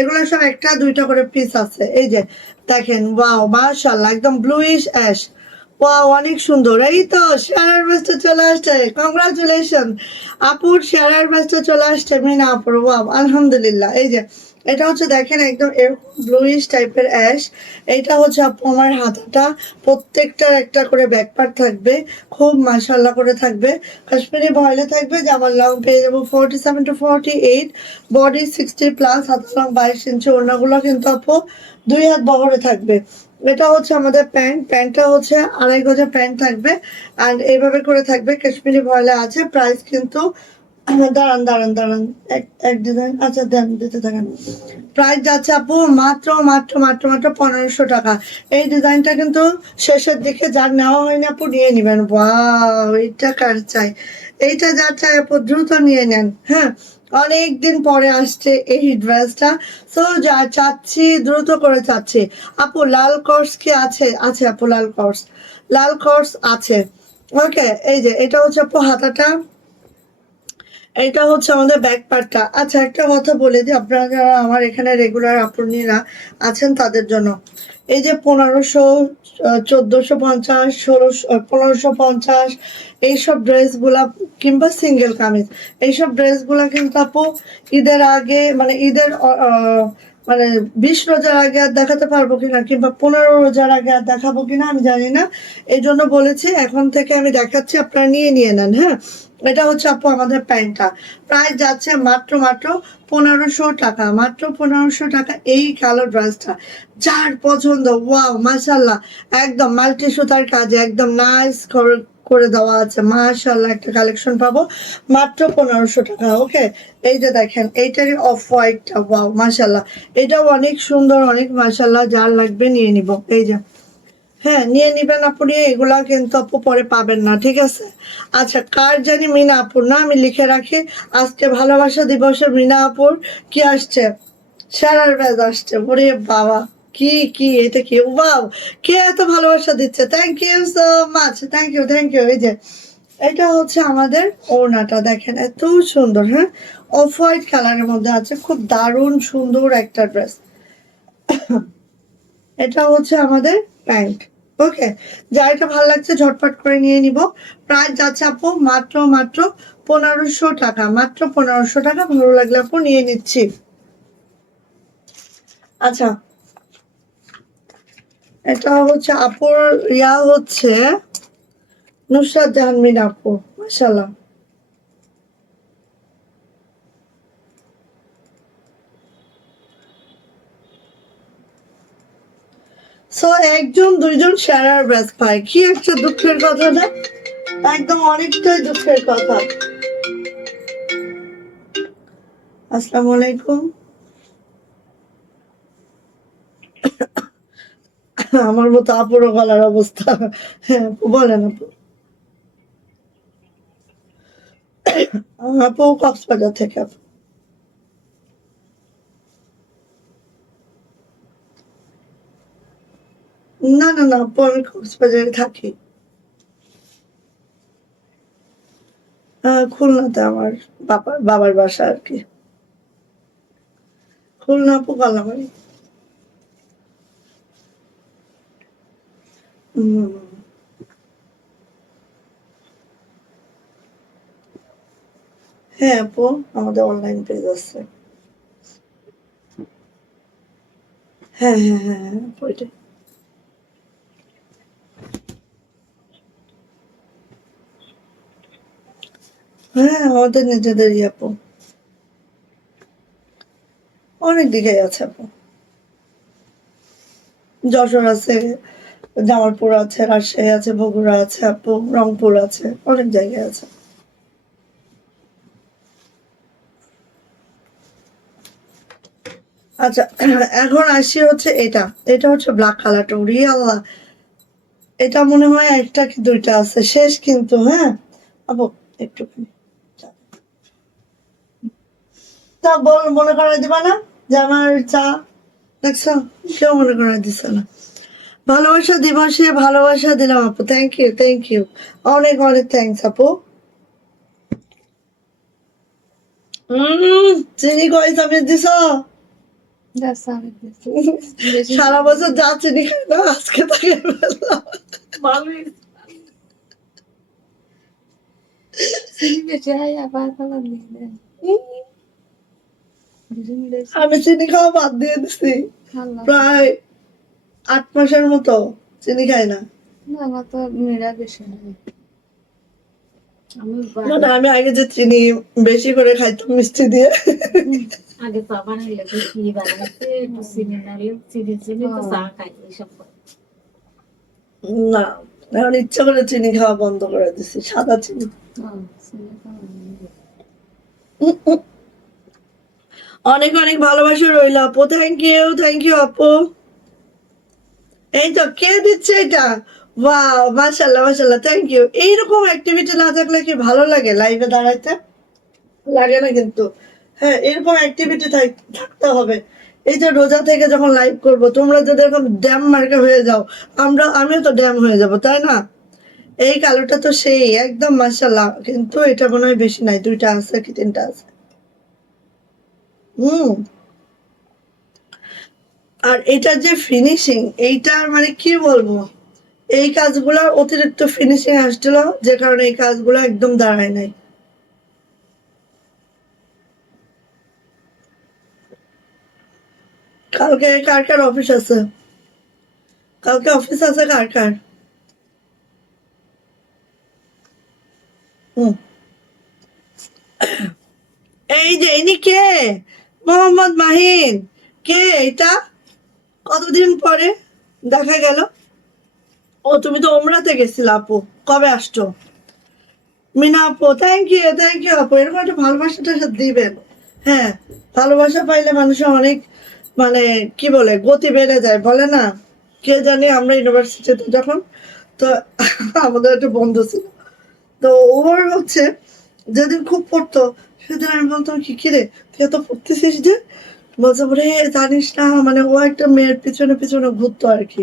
এগুলো সব একটা দুইটা করে পিস আছে। এই যে দেখেন, ওয়াও মাশাআল্লাহ, একদম ব্লুইশ অ্যাশ। ওয়াও, অনেক সুন্দর। এই তো শেয়ারার ব্যাচটা চলে আসছে, কংগ্রাচুলেশন আপুর, শেয়ারার ব্যাচটা চলে আসছে মিনা আপুর। ওয়াও, আলহামদুলিল্লাহ। এই যে এটা হচ্ছে দেখেন একদম এরকম ব্লুইশ টাইপের অ্যাশ। এইটা হচ্ছে আপু আমার হাতাটা, প্রত্যেকটার একটা করে ব্যাক পার্ট থাকবে, খুব মাশাআল্লাহ করে থাকবে। কাশ্মীরি ভয়েলে থাকবে, জামার লং পেয়ে যাবো 47 to 48, বডি 60+, হাত লং 22 ইঞ্চি। ওড়নাগুলো কিন্তু আপু 2 হাত বহরে থাকবে। এটা হচ্ছে আমাদের প্যান্ট, প্যান্টটা হচ্ছে 2.5 গজের প্যান্ট থাকবে, আর এইভাবে করে থাকবে, কাশ্মীরি ভয়েলে আছে। প্রাইস কিন্তু দাঁড়ান দাঁড়ান দাঁড়ান, এক এক ডিজাইন, আচ্ছা দেন, দিতে থাকেন। প্রাইস যাচ্ছে আপু মাত্র মাত্র মাত্র মাত্র 1500 টাকা। এই ডিজাইনটা কিন্তু শেষের দিকে, যার নেওয়া হয়নি আপু নিয়ে নেবেন। ওয়াও, এইটা কার চাই? এইটা যার চাই আপু দ্রুত নিয়ে নেন। হ্যাঁ, অনেক দিন পরে আসছে এই ড্রেসটা, সো যা চাচ্ছি দ্রুত করে চাচ্ছি। আপু লাল কর্স কি আছে? আছে আপু, লাল কর্স, লাল কর্স আছে। ওকে, এই যে এটা হচ্ছে আপু হাতাটা, এটা হচ্ছে আমাদের ব্যাক পার্টটা। আচ্ছা, একটা কথা বলে দিই, আপনারা যারা আমার এখানে রেগুলার আপনিরা আছেন তাদের জন্য, এই যে 1500, 1450, 1600, 1550, এইসব ড্রেসগুলা, কিংবা সিঙ্গেল কামিজ, এইসব ড্রেসগুলা কিন্তু আপু ঈদের আগে, মানে ঈদের মানে 20 রোজার আগে আর দেখাতে পারবো কিনা, কিংবা 15 রোজার আগে আর দেখাবো কিনা আমি জানি না। এই জন্য বলেছি এখন থেকে আমি দেখাচ্ছি, আপনারা নিয়ে নিয়ে নেন। হ্যাঁ, এটা হচ্ছে আপু আমাদের প্যান্টটা, প্রাইস যাচ্ছে মাত্র মাত্র 1500 টাকা, মাত্র 1500 টাকা। এই কালো ড্রেসটা যার পছন্দ, ওয়াও মাশাল্লাহ, একদম মাল্টি সুতার কাজে একদম নাইস করে দেওয়া আছে। মাশাল্লাহ, একটা কালেকশন পাবো মাত্র 1500 টাকা। ওকে, এই যে দেখেন এইটারই অফ হোয়াইটটা, ওয়াও মাশাল্লাহ, এটাও অনেক সুন্দর, অনেক মাশাল্লাহ। যার লাগবে নিয়ে নিব। এই যে, হ্যাঁ নিয়ে নিবেন আপনি, এগুলা কিন্তু আপু পরে পাবেন না, ঠিক আছে? আচ্ছা, কার জানি মিনা আপুর না, আমি লিখে রাখি। আজকে ভালোবাসা দিবসে মিনা আপুর কি আসছে? শেরার ব্যাজ আসছে। ওরে বাবা, কি কি এটা কি, ওয়াও, কে এত ভালোবাসা দিচ্ছে, thank you so much, thank you thank you. এই যে এটা হচ্ছে আমাদের ওড়নাটা, দেখেন এত সুন্দর। হ্যাঁ, অফ হোয়াইট কালারের মধ্যে আছে, খুব দারুণ সুন্দর একটা ড্রেস। এটা হচ্ছে আমাদের প্যান্ট। ওকে, যা এটা ভালো লাগছে ঝটপট করে নিয়ে নিব। প্রাইস যাচ্ছে আপু মাত্র মাত্র 1500 টাকা, মাত্র 1500 টাকা। ভালো লাগলে আপু নিয়ে নিচ্ছি। আচ্ছা, এটা হচ্ছে আপুর, ইয়া হচ্ছে নুসরাত জাহান আপু, মাশাল্লাহ। সো একজন দুইজন শেয়ার ব্যাস পায়, কি একটা দুঃখের কথা না? একদম অনেকটাই দুঃখের কথা। আসসালামু আলাইকুম। আমার মতো আপুরও গলার অবস্থা। হ্যাঁ আপু, বলেন আপু। আপু কক্সবাজার থেকে আপু। না না না আপু, আমি কক্সবাজারে থাকি। খুলনাতে আমার বাবার বাসা আর কি, খুলনা পোকালামারি। হম। হ্যাঁ আপু, আমাদের অনলাইন পেজ আছে। হ্যাঁ হ্যাঁ হ্যাঁ হ্যাঁ, ওইটাই। হ্যাঁ আমাদের নিজেদেরই আপু, অনেক দিকে আছে আপু। যশোর আছে, জামালপুর আছে, রাজশাহী আছে, বগুড়া আছে আপু, রংপুর আছে, অনেক জায়গায় আছে। আচ্ছা, এখন আসি হচ্ছে এটা, এটা হচ্ছে ব্ল্যাক কালারটা, রিয়াল। এটা মনে হয় একটা কি দুইটা আছে, শেষ কিন্তু। হ্যাঁ আপু, একটুখানি তা বল, মনে করে দিবা না যে আমার চা দেখছো, কেউ মনে করে দিচ্ছে না। ভালোবাসা দিবসে ভালোবাসা দিলাম আপু, থ্যাংক ইউ থ্যাংক ইউ, অনেক অনেক থ্যাংকস আপু। চিনি কয় চামচ দিছ? That's how it is. সারা বছর যা চিনি খাই না, আজকে তাকে ফেললাম। ভালোই চিনি বেশি হয় আবার খাবার নিয়ে নেয়। দুজন মিলে আমি চিনি খাওয়া বাদ দিয়ে দিছি, আল্লাহ। প্রায় 8 মাসের মতো চিনি খাই না। না, আমার তো মেয়েরা বেশি নেই। আমি মানে আমি আগে যে চিনি বেশি করে খাইতাম মিষ্টি দিয়ে, আগে চা বানাইলে তো চিনি বানাইতে একটু চিনি নাড়লে চিনি চিনি তো চা খাই এইসব করে। না এখন ইচ্ছা করে চিনি খাওয়া বন্ধ করে দিছি, সাদা চিনি। চিনি খাওয়া নেই। অনেক অনেক ভালোবাসা রইল আপু, থ্যাংক ইউ আপু। এই তো কে দিচ্ছে এটা, ওয়াও মাশাআল্লাহ মাশাআল্লাহ, থ্যাংক ইউ। এইরকম অ্যাক্টিভিটি না থাকলে কি ভালো লাগে লাইভে দাঁড়াইতে? লাগে না কিন্তু। হ্যাঁ এরকম অ্যাক্টিভিটি থাকতে হবে। এই যে রোজা থেকে যখন লাইভ করব, তোমরা যদি এরকম ড্যাম মার্কা হয়ে যাও, আমিও তো ড্যাম হয়ে যাব, তাই না? এই কালোটা তো সেই একদম মাশাআল্লাহ, কিন্তু এটা মনে হয় বেশি নাই, দুইটা আছে কি তিনটা আছে। হুম। আর এটা যে ফিনিশিং, এইটার মানে কি বলবো, এই কাজগুলোর অতিরিক্ত ফিনিশিং আসছিল, যে কারণে এই কাজগুলো একদম দাঁড়ায় নাই। কালকে কার কার অফিস আছে? কালকে অফিস আছে কার কার? হুম। এই যে ইনি কে? মোহাম্মদ মাহিন। কে এটা? কতদিন পরে দেখা গেল। ও তুমি তো ওমরাতে গেছিলে আপু, কবে আসছো? মিনা আপু, থ্যাংক ইউ আপু, এরকম একটা ভালোবাসাটা দিবেন। হ্যাঁ, ভালোবাসা পাইলে মানুষের অনেক মানে কি বলে গতি বেড়ে যায় বলে না। কে জানি আমরা ইউনিভার্সিটিতে যখন, তো আমাদের একটা বন্ধু ছিল, তো ওর হচ্ছে যেদিন খুব পড়তো, সেদিন আমি বলতাম কি কিরে তুই এত পড়তেছিস যে, বলছে ওরে জানিস না, মানে ও একটা মেয়ের পিছনে পিছনে ঘুরতো আর কি।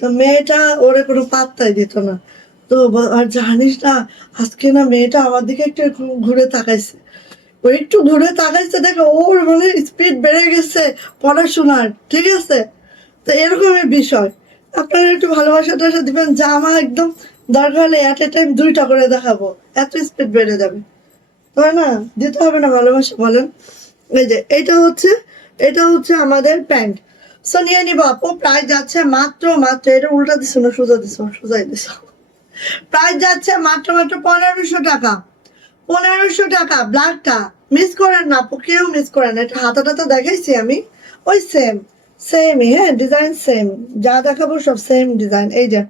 তো মেয়েটা ওরে কোনো পাত্তাই দিত না। তো আর জানিস না, আজকে না মেয়েটা আমার দিকে একটু ঘুরে তাকাইছে, ও একটু ঘুরে তাকাইছে দেখো ওর মানে স্পিড বেড়ে গেছে পড়াশোনার, ঠিক আছে? তো এরকমই বিষয়, আপনারা একটু ভালোবাসা টাসা দিবেন, যা আমার একদম দরকার হলে অ্যাট এ টাইম 2টা করে দেখাবো, এত স্পিড বেড়ে যাবে, তাই না? দিতে হবে না ভালোবাসা বলেন? এই যে এটা হচ্ছে আমাদের প্যান্ট। সো নিয়ে নিবো আপু, প্রাইস যাচ্ছে মাত্র মাত্র, এটা উল্টা দিছো না সোজা দিছো? সোজাই দিছো। প্রাইস যাচ্ছে মাত্র মাত্র 1500 টাকা। 1500 টাকা ব্ল্যাকটা, মিস করেন না আপু, কেউ মিস করেন না। এটা হাতাটা তো দেখাইছি আমি, ওই সেমই, হ্যাঁ ডিজাইন সেম, যা দেখাবো সব সেম ডিজাইন। এই যে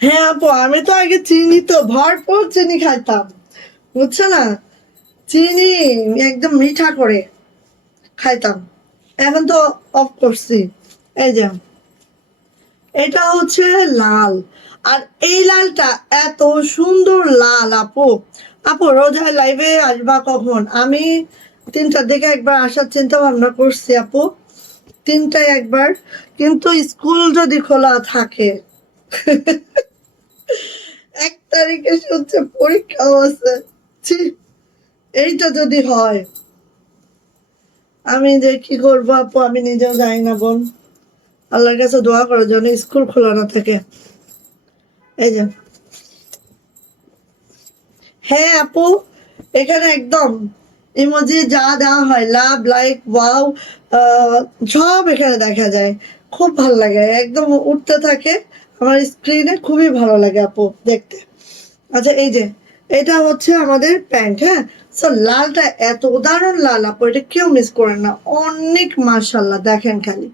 হ্যাঁ আপু, আমি তো আগে চিনি তো ভরপুর চিনি খাইতাম, বুঝছো না? চিনি একদম মিঠা করে খাইতাম, এখন তো অফ করছি। এই যে এটা হচ্ছে লাল, আর এই লালটা এত সুন্দর লাল আপু। আপু রোজায় লাইভে আসবা কখন? আমি 3টার দিকে একবার আসার চিন্তা ভাবনা করছি আপু, 3টায় একবার, কিন্তু স্কুল যদি খোলা থাকে তারিখে শুনছে পরীক্ষাও আছে। ছি, এইটা যদি হয় আমি যে কি করবো আপু, আমি নিজেও জানি না বোন। আল্লাহর কাছে দোয়া করার জন্য স্কুল খোলা না থাকে। এই যে, হ্যাঁ আপু, এখানে একদম ইমোজি যা দেওয়া হয়, লাভ, লাইক, ওয়াও, সব এখানে দেখা যায়। খুব ভালো লাগে, একদম উঠতে থাকে আমার স্ক্রিনে, খুবই ভালো লাগে আপু দেখতে। আচ্ছা এই যে, এটা হচ্ছে আমাদের প্যান্ট, হ্যাঁ। সো লালটা এত উদাহরণ লাল আপু, এটা কেউ মিস করেন না। অনেক মাশাল্লাহ, দেখেন খালি,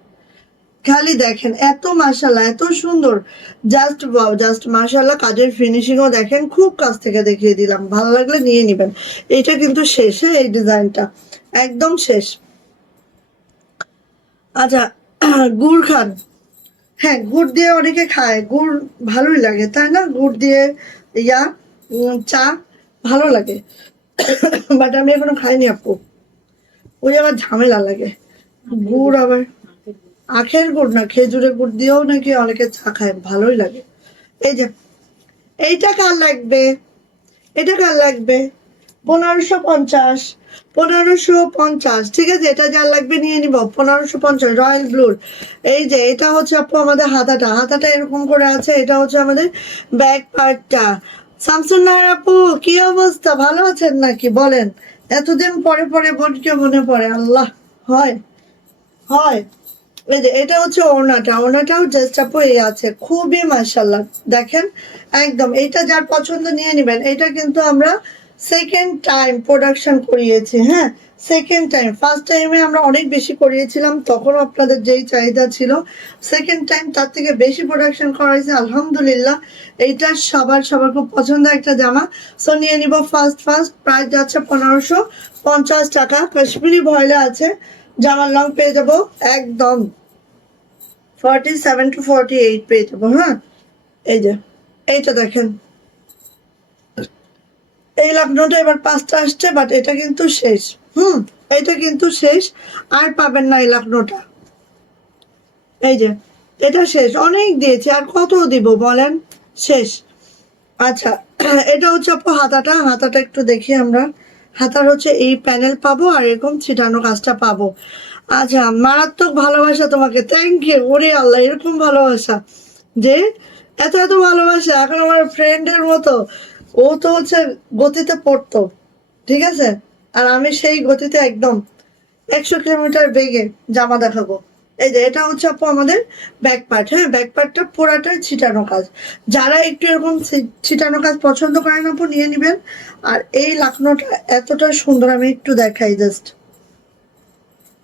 খালি দেখেন, এত মাশাল্লাহ, এত সুন্দর। জাস্ট ওয়াও, জাস্ট মাশাল্লাহ। কাজের ফিনিশিংও দেখেন, খুব কাছ থেকে দেখিয়ে দিলাম, ভালো লাগলে নিয়ে নিবেন। এটা কিন্তু শেষ, হ্যাঁ, এই ডিজাইনটা একদম শেষ। আচ্ছা, গুড় খান? হ্যাঁ, গুড় দিয়ে অনেকে খায়, গুড় ভালোই লাগে তাই না? গুড় দিয়ে ইয়া চা ভালো লাগে। বাট আমি এখনো খাইনি আপু, ওই আবার ঝামেলা লাগে। গুড় আবার আখের গুড় না, খেজুরের গুড় দিয়েও নাকি অনেকে চা খায়, ভালোই লাগে। এই যে, এইটা কার লাগবে? এটা কার লাগবে? 1550, 1550, ঠিক আছে, এটা যার লাগবে নিয়ে নিব। 1550 রয়্যাল ব্লুর। এই যে, এটা হচ্ছে আপু আমাদের হাতাটা, হাতাটা এরকম করে আছে, এটা হচ্ছে আমাদের ব্যাক পার্টটা। শামসুন্নাহার আপু, কি অবস্থা, ভালো আছেন নাকি বলেন? এতদিন পরে পরে বোনকে মনে পড়ে, আল্লাহ। হয়, হয়। এই যে, এটা হচ্ছে ওড়নাটা, ওড়নাটাও জাস্ট আপু এই আছে, খুবই মাশাল্লাহ। দেখেন, একদম এইটা যার পছন্দ নিয়ে নেবেন। এটা কিন্তু আমরা সেকেন্ড টাইম প্রোডাকশন করিয়েছি, হ্যাঁ, সেকেন্ড টাইম। ফার্স্ট টাইমে আমরা অনেক বেশি করিয়েছিলাম, তখন আপনাদের যেই চাহিদা ছিল। সেকেন্ড টাইম তার থেকে বেশি প্রোডাকশন করা হয়েছে, আলহামদুলিল্লাহ। এইটা সবার সবার খুব পছন্দের একটা জামা। সো নিয়ে নিব ফার্স্ট ফার্স্ট। প্রাইস যাচ্ছে 1550 টাকা। কাশ্মীরি ভয়েলে আছে, জামার লং পেয়ে যাবো একদম 47 to 48 পেয়ে যাবো, হ্যাঁ। এই যে, এইটা দেখেন, এই লগ্নটা এবার 5টা আসছে, বাট এটা কিন্তু শেষ। এটা কিন্তু শেষ, আর পাবেন না এই লগ্নটা। এই যে, এটা শেষ, অনেক দিয়েছি, আর কত দিব বলেন, শেষ। আচ্ছা, এটা হচ্ছে আপু হাতাটা, হাতাটা একটু দেখি আমরা। হাতার হচ্ছে এই প্যানেল পাবো, আর এরকম ছিটানো কাজটা পাবো। আচ্ছা, মারাত্মক ভালোবাসা তোমাকে, থ্যাংক ইউ। ওরে আল্লাহ, এরকম ভালোবাসা যে, এত এত ভালোবাসা, এখন আমার ফ্রেন্ডের মতো। ও তো হচ্ছে গতিতে পড়তো, ঠিক আছে, আর আমি সেই গতিতে একদম 100 কিলোমিটার বেগে জামা দেখাবো। এই যে, এটা হচ্ছে আপু আমাদের ব্যাক পার্ট, হ্যাঁ। ব্যাক পার্টটা পুরাটাই ছিটানো কাজ। যারা একটু এরকম ছিটানো কাজ পছন্দ করেন আপু, নিয়ে নিবেন। আর এই লাকনোটা এতটা সুন্দর, আমি একটু দেখাই জাস্ট।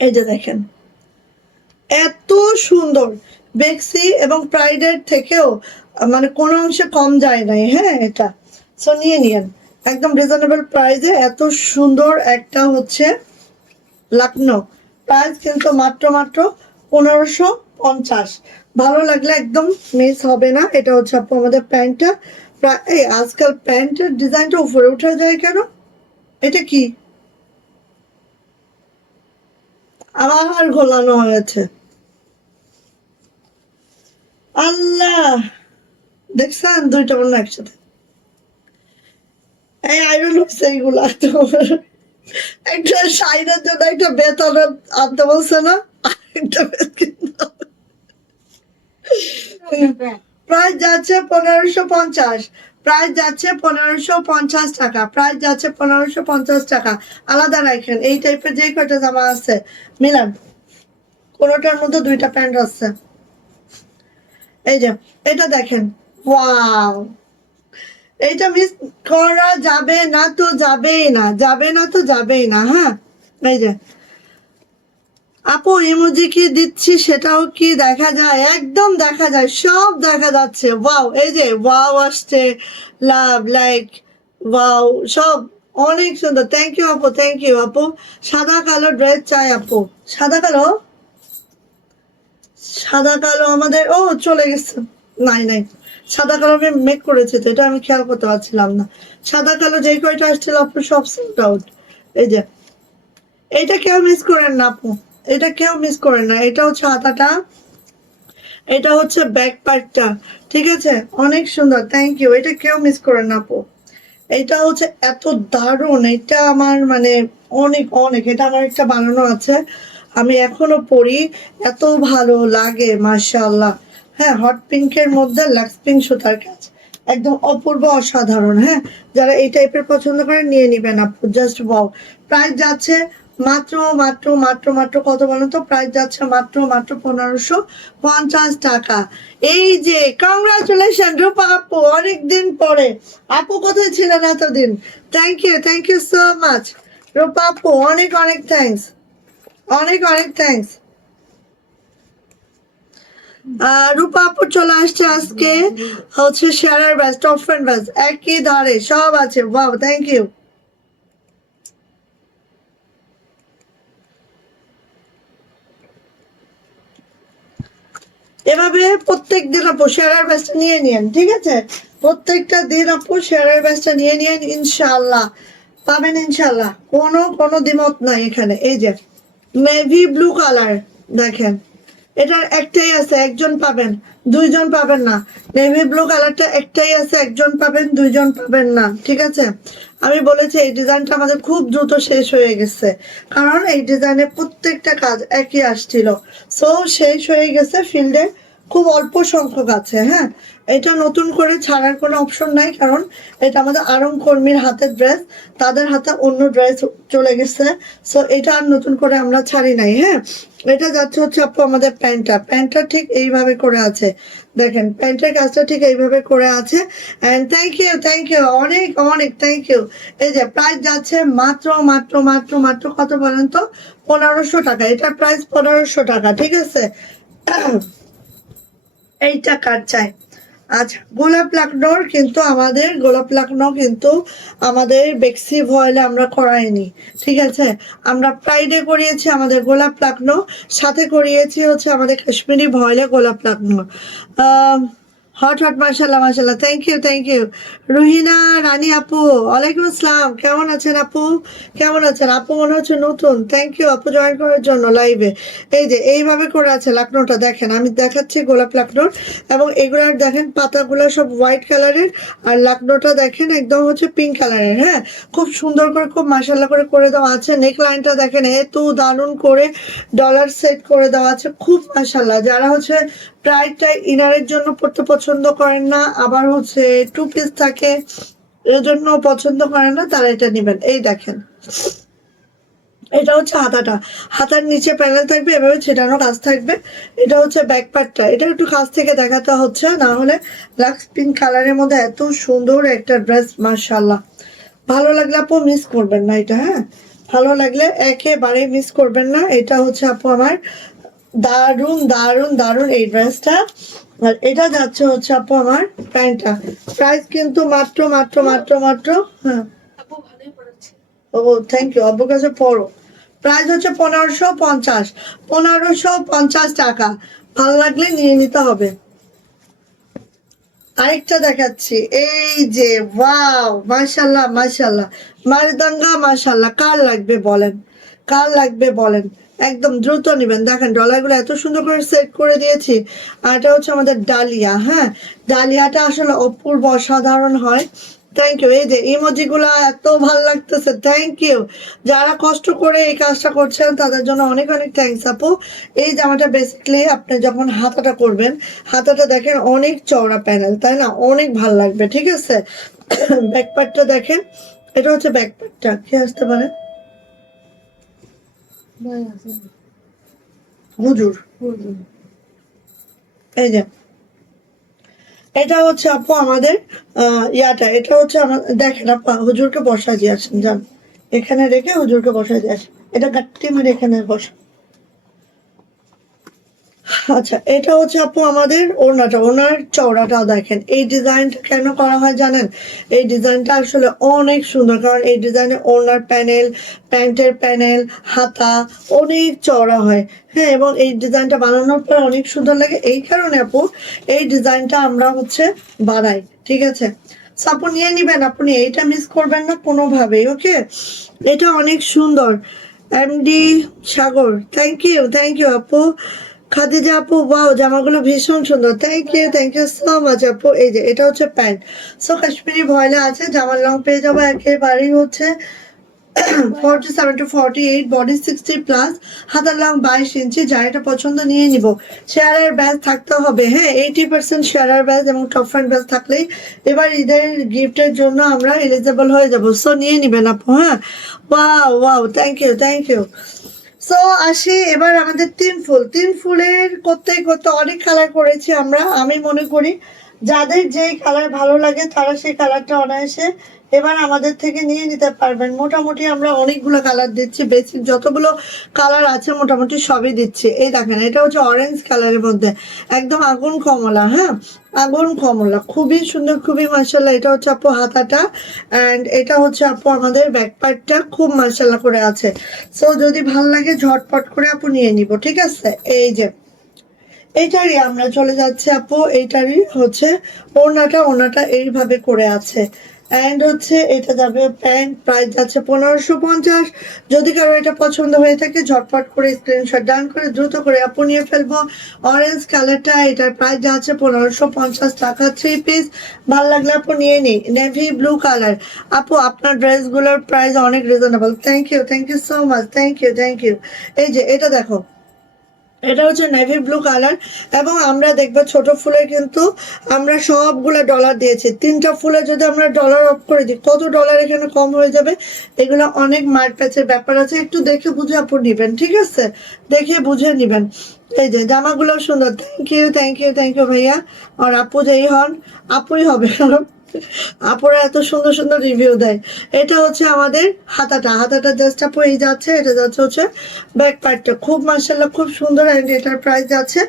এই যে দেখেন, এত সুন্দর। বেক্সি এবং প্রাইডের থেকেও মানে কোনো অংশে কম যায় নাই, হ্যাঁ, এটা। সো নিয়ে নিয়েন একদম রিজনেবল প্রাইসে, এত সুন্দর একটা হচ্ছে লাকনো। প্রাইস কিন্তু মাত্র মাত্র 1550। ভালো লাগলে একদম মিস হবে না। এটা হচ্ছে আপু আমাদের প্যান্টটা। এই আজকাল প্যান্টের ডিজাইনটা উপরে উঠে যায় কেন? এটা কি আবার ঘোলানো হয়েছে? আল্লাহ, দেখছেন দুইটা বললো একসাথে। এই আয়রন হচ্ছে এইগুলা তোমার। একটা শাইনের জন্য একটা বেতন আনতে বলছে না, একটা প্রাইস যাচ্ছে 1550। প্রাইস যাচ্ছে 1550 টাকা। প্রাইস যাচ্ছে 1550 টাকা। আলাদা রাখেন, এই টাইপের যে কয়টা জামা আছে মিলান, কোনোটার মধ্যে দুইটা প্যান্ট আছে। এই যে, এটা দেখেন, ওয়াও, এইটা মিস করা যাবে না তো যাবেই না, যাবে না তো যাবেই না, হ্যাঁ। এই যে আপু, ইমোজি কি দিচ্ছি সেটাও কি দেখা যায়? একদম দেখা যায়, সব দেখা যাচ্ছে। ওয়াও, এই যে ওয়াও আসছে, লাভ, লাইক, ওয়াও, সব অনেক সুন্দর। থ্যাংক ইউ আপু, থ্যাংক ইউ আপু। সাদা কালো ড্রেস চাই আপু, সাদা কালো, সাদা কালো আমাদের, ও চলে গেছে, নাই নাই, সাদা কালো আমি মেক করেছি তো, এটা আমি খেয়াল করতে পারছিলাম না। সাদা কালো যেই কয়টা আসছিল আপু, সব সেট আউট। এই যে, এটা কেউ মিস করেন না আপু, এটা কেউ মিস করেন না। এটা হচ্ছে হাতাটা, এটা হচ্ছে ব্যাক পার্টটা, ঠিক আছে, অনেক সুন্দর, থ্যাংক ইউ, এটা কেউ মিস করেন না আপু। এটা হচ্ছে এত দারুণ, এটা আমার মানে অনেক অনেক, এটা আমার একটা বানানো আছে, আমি এখনো পরি, এত ভালো লাগে মাশাআল্লাহ। হ্যাঁ, হট পিঙ্কের মধ্যে লাক্স পিঙ্ক সুতার কাজ, একদম অপূর্ব অসাধারণ। হ্যাঁ, যারা এই টাইপের পছন্দ করেন নিয়ে নিবেন আপু, জাস্ট ওয়াও। প্রাইস যাচ্ছে মাত্র মাত্র মাত্র মাত্র কত বলেন তো, প্রাইস যাচ্ছে মাত্র মাত্র 1550 টাকা। এই যে কংগ্রাচুলেশন রূপা আপু, অনেকদিন পরে। আপু কোথায় ছিলেন এতদিন? থ্যাংক ইউ সো মাচ রূপা আপু, অনেক অনেক থ্যাঙ্কস, অনেক অনেক থ্যাঙ্কস। রূপা আপু চলে আসছে আজকে, হচ্ছে শেয়ারার ব্যাস, টপ ফ্রেন্ড ব্যাস, একই ধারে সব আছে, ওয়াও, থ্যাংক ইউ। এভাবে প্রত্যেক দিন আপু শেয়ারার ব্যাচটা নিয়ে নিন, ঠিক আছে, প্রত্যেকটা দিন আপু শেয়ারার ব্যাচটা নিয়ে নিন, ইনশাআল্লাহ পাবেন, ইনশাআল্লাহ, কোনো দ্বিমত নাই এখানে। এই যে নেভি ব্লু কালার দেখেন, এটার একটাই আছে, একজন পাবেন, দুইজন পাবেন না। নেভি ব্লু কালারটা একটাই আছে, একজন পাবেন, দুইজন পাবেন না, ঠিক আছে। আমি বলেছি এই ডিজাইনটা আমাদের খুব দ্রুত শেষ হয়ে গেছে, কারণ এই ডিজাইনের প্রত্যেকটা কাজ একই আসছিল, সো শেষ হয়ে গেছে ফিল্ডে, খুব অল্প সংখ্যক আছে। হ্যাঁ, এটা নতুন করে ছাড়ার কোনো অপশন নাই, কারণ এটা আমাদের আরং কর্মীর হাতের ড্রেস, তাদের হাতে অন্য ড্রেস চলে গেছে, সো এটা আর নতুন করে আমরা ছাড়ি নাই। হ্যাঁ, এটা যাচ্ছে হচ্ছে আপু আমাদের প্যান্টটা ঠিক এইভাবে করে আছে, দেখেন প্যান্টের কাজটা ঠিক এইভাবে করে আছে। এন্ড থ্যাংক ইউ অনেক অনেক থ্যাংক ইউ। এই যে প্রাইস যাচ্ছে মাত্র মাত্র মাত্র মাত্র কত বলেন তো, 1500 টাকা, এটার প্রাইস 1500 টাকা, ঠিক আছে। এইটা কার চাই? আচ্ছা, গোলাপ লাকনো কিন্তু আমাদের বেক্সি ভয়েলে আমরা করাইনি, ঠিক আছে, আমরা প্রাইডে করিয়েছি আমাদের গোলাপ লাকনো, সাথে করিয়েছি হচ্ছে আমাদের কাশ্মীরি ভয়েলে গোলাপ লাকনো। হট হট, মাশাল্লাহ মাশাল্লাহ, থ্যাংক ইউ। রুহিনা রানী আপু, ওয়ালাইকুম আসসালাম, কেমন আছেন আপু? কেমন আছেন আপু? মনে হচ্ছে নতুন, থ্যাংক ইউ আপু জয়েন করার জন্য লাইভে। এই যে এইভাবে করে আছে লাকনোটা, দেখেন আমি দেখাচ্ছি গোলাপ লাকনোর, এবং এগুলার দেখেন পাতাগুলো সব হোয়াইট কালারের, আর লাকনোটা দেখেন একদম হচ্ছে পিঙ্ক কালারের। হ্যাঁ, খুব সুন্দর করে, খুব মাশাল্লাহ করে করে দেওয়া আছে। নেক লাইনটা দেখেন এত দারুণ করে ডলার সেট করে দেওয়া আছে, খুব মাশাল্লাহ। যারা হচ্ছে প্রাইডটা ইনারের জন্য পড়তে পছন্দ করেন না, আবার হচ্ছে টু পিস থাকে এর জন্য পছন্দ করেন না, তারা এটা নেবেন। এই দেখেন এটা হচ্ছে হাতার নিচে প্যানেল থাকবে, এভাবে ছেটানো কাজ থাকবে। এটা হচ্ছে ব্যাক পার্টটা, এটা একটু কাছ থেকে দেখাতে হচ্ছে, না হলে লাক্স পিঙ্ক কালারের মধ্যে এত সুন্দর একটা ড্রেস, মাশাআল্লাহ। ভালো লাগলে আপু মিস করবেন না এটা। হ্যাঁ, ভালো লাগলে একেবারে মিস করবেন না। এটা হচ্ছে আপু আমার দারুন দারুন দারুন এই ড্রেসটা, আর এটা যাচ্ছে হচ্ছে আপু আমার প্যান্টটা। প্রাইস কিন্তু মাত্র মাত্র মাত্র মাত্র, হ্যাঁ ও থ্যাংক ইউ, আব্বুর কাছে পড়ো। প্রাইস হচ্ছে 1550 টাকা, ভালো লাগলে নিয়ে নিতে হবে। আরেকটা দেখাচ্ছি, এই যে ওয়াও, মাশাল্লাহ মাশাল্লাহ, মারদাঙ্গা মাশাল্লাহ, কার লাগবে বলেন, কার লাগবে বলেন, একদম দ্রুত নেবেন। দেখেন ডলারগুলো এত সুন্দর করে সেট করে দিয়েছি, আর এটা হচ্ছে আমাদের ডালিয়া। হ্যাঁ, ডালিয়াটা আসলে অপূর্ব অসাধারণ হয়। থ্যাংক ইউ, এই যে ইমোজি গুলা এত ভাল লাগতেছে, থ্যাংক ইউ। যারা কষ্ট করে এই কাজটা করছেন তাদের জন্য অনেক অনেক থ্যাংকস আপু। এই জামাটা বেসিক্যালি আপনি যখন হাতাটা করবেন, হাতাটা দেখেন অনেক চওড়া প্যানেল, তাই না, অনেক ভাল লাগবে, ঠিক আছে। ব্যাক পার্টটা দেখেন, এটা হচ্ছে ব্যাক পার্টটা, কি আসতে পারে, হুজুর, এই যে এটা হচ্ছে আপু আমাদের ইয়াটা, এটা হচ্ছে আমাদের, দেখেন আপা হুজুরকে বসা দিয়ে আসেন, যান এখানে রেখে হুজুরকে বসা দিয়ে আসেন, এটা গাট্টি মেরে এখানে বসা। আচ্ছা, এটা হচ্ছে আপু আমাদের ওড়নাটা, ওনার চওড়াটাও দেখেন। এই ডিজাইনটা কেন করা হয় জানেন? এই ডিজাইনটা আসলে অনেক সুন্দর, কারণ এই ডিজাইনে ওড়নার প্যানেল, প্যান্টের প্যানেল, হাতা অনেক চওড়া হয়। হ্যাঁ, এবং এই ডিজাইনটা বানানোর পর অনেক সুন্দর লাগে, এই কারণে আপু এই ডিজাইনটা আমরা হচ্ছে বানাই, ঠিক আছে। আপু নিয়ে নিবেন, আপনি এইটা মিস করবেন না কোনোভাবেই, ওকে। এটা অনেক সুন্দর। এমডি সাগর, থ্যাংক ইউ আপু। খাদিজা আপু, ওয়াও, জামাগুলো ভীষণ সুন্দর, থ্যাংক ইউ সো মাচ আপু। এই যে এটা হচ্ছে প্যান্ট, সো কাশ্মীরি ভয়েলে আছে, জামার লং পেয়ে যাবো একেবারেই হচ্ছে 47 to 48, বডি 60+, হাতার লং 22 ইঞ্চি। যার এটা পছন্দ নিয়ে নিব। শেয়ারের ব্যাচ থাকতে হবে, হ্যাঁ 80% শেয়ারের ব্যাচ এবং টপ ফ্রেন্ড ব্যাচ থাকলেই এবার ঈদের গিফটের জন্য আমরা এলিজেবল হয়ে যাব। সো নিয়ে নিবেন আপু, হ্যাঁ। Wow wow, thank you. So আসি এবার আমাদের তিন ফুলের করতে করতে অনেক কালার করেছি আমরা। আমি মনে করি যাদের যেই কালার ভালো লাগে তারা সেই কালারটা অনায়াসে এবার আমাদের থেকে নিয়ে নিতে পারবেন। মোটামুটি আমরা অনেকগুলো কালার দিচ্ছি, বেসিক যতগুলো কালার আছে মোটামুটি সবই দিচ্ছি। এই দেখেন, এটা হচ্ছে অরেঞ্জ কালারের মধ্যে একদম আগুন কমলা, হ্যাঁ আগুন কমলা, খুবই সুন্দর, খুবই মার্শাল্লাহ। এটা হচ্ছে আপু হাতাটা, অ্যান্ড এটা হচ্ছে আপু আমাদের ব্যাক পার্টটা, খুব মার্শাল্লাহ করে আছে। সো যদি ভাল লাগে ঝটপট করে আপু নিয়ে নিব, ঠিক আছে। এই যে এইটারই আমরা চলে যাচ্ছি আপু, এইটারই হচ্ছে ওনাটা এইভাবে করে আছে, অ্যান্ড হচ্ছে এটা যাবে প্যান্ট, প্রাইস যাচ্ছে 1550। যদি কারো এটা পছন্দ হয়ে থাকে ঝটপট করে স্ক্রিনশট ডান করে দ্রুত করে আপু নিয়ে ফেলবো। অরেঞ্জ কালারটা, এটার প্রাইস যাচ্ছে 1550 টাকা, 3 পিস। ভালো লাগলে আপু নিয়ে নিই। নেভি ব্লু কালার, আপু আপনার ড্রেসগুলোর প্রাইস অনেক reasonable, thank you so much, thank you. এই যে এটা দেখো, এটা হচ্ছে নেভি ব্লু কালার, এবং আমরা দেখবো ছোট ফুলে কিন্তু আমরা সবগুলা ডলার দিয়েছি। 3টা ফুলে যদি আমরা ডলার অফ করে দিই কত ডলার এখানে কম হয়ে যাবে। এগুলো অনেক মার্ক প্যাচের ব্যাপার আছে, একটু দেখে বুঝে আপু নিবেন, ঠিক আছে, দেখে বুঝে নিবেন। এই যে জামাগুলো সুন্দর, থ্যাংক ইউ ভাইয়া। আর আপু যেই হন, আপুই হবে, কারণ আপুরা এত সুন্দর সুন্দর রিভিউ দেয়। এটা হচ্ছে আমাদের হাতাটা জাস্ট আপু এই যাচ্ছে, এটা যাচ্ছে হচ্ছে ব্যাক পার্টটা, খুব মার্শাল্লাহ খুব সুন্দর। অ্যান্ড এটার প্রাইস যাচ্ছে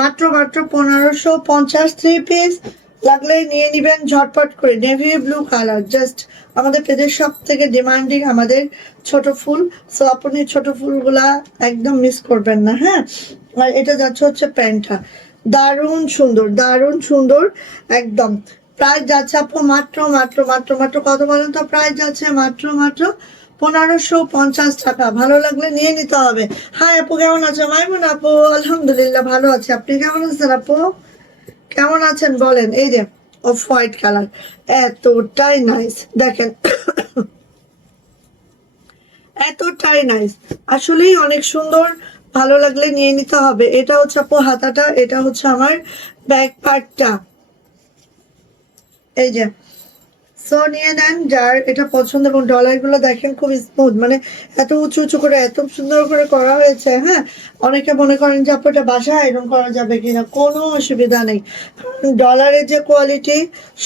মাত্র 1550, 3 পিস। লাগলে নিয়ে নিবেন ঝটপট করে। নেভি ব্লু কালার, জাস্ট আমাদের পেজের সব থেকে ডিমান্ডিং আমাদের ছোট ফুল। সো আপনি ছোট ফুলগুলা একদম মিস করবেন না, হ্যাঁ। আর এটা যাচ্ছে হচ্ছে প্যান্টটা, দারুণ সুন্দর একদম। প্রাইস যাচ্ছে আপু মাত্র কত বলেন তো? প্রাইস যাচ্ছে মাত্র 1550 টাকা। ভালো লাগলে নিয়ে নিতে হবে। হাই আপু, কেমন আছো? মাইমুন আপু, আলহামদুলিল্লাহ ভালো আছে। আপনি কেমন আছেন আপু? কেমন আছেন বলেন? এই যে অফ হোয়াইট কালার, এতটাই নাইস, দেখেন এতটাই নাইস, আসলেই অনেক সুন্দর। ভালো লাগলে নিয়ে নিতে হবে। এটা হচ্ছে আপু হাতাটা, এটা হচ্ছে আমার ব্যাক পার্টটা। এই যে, সো নিয়ে নেন যার এটা পছন্দ। এবং ডলার গুলো দেখেন খুব স্মুথ, মানে এত উঁচু করে এত সুন্দর করে করা হয়েছে, হ্যাঁ। অনেকে মনে করেন যে আপু এটা বাসায় আয়রন করা যাবে কিনা, কোনো অসুবিধা নেই। ডলারের যে কোয়ালিটি,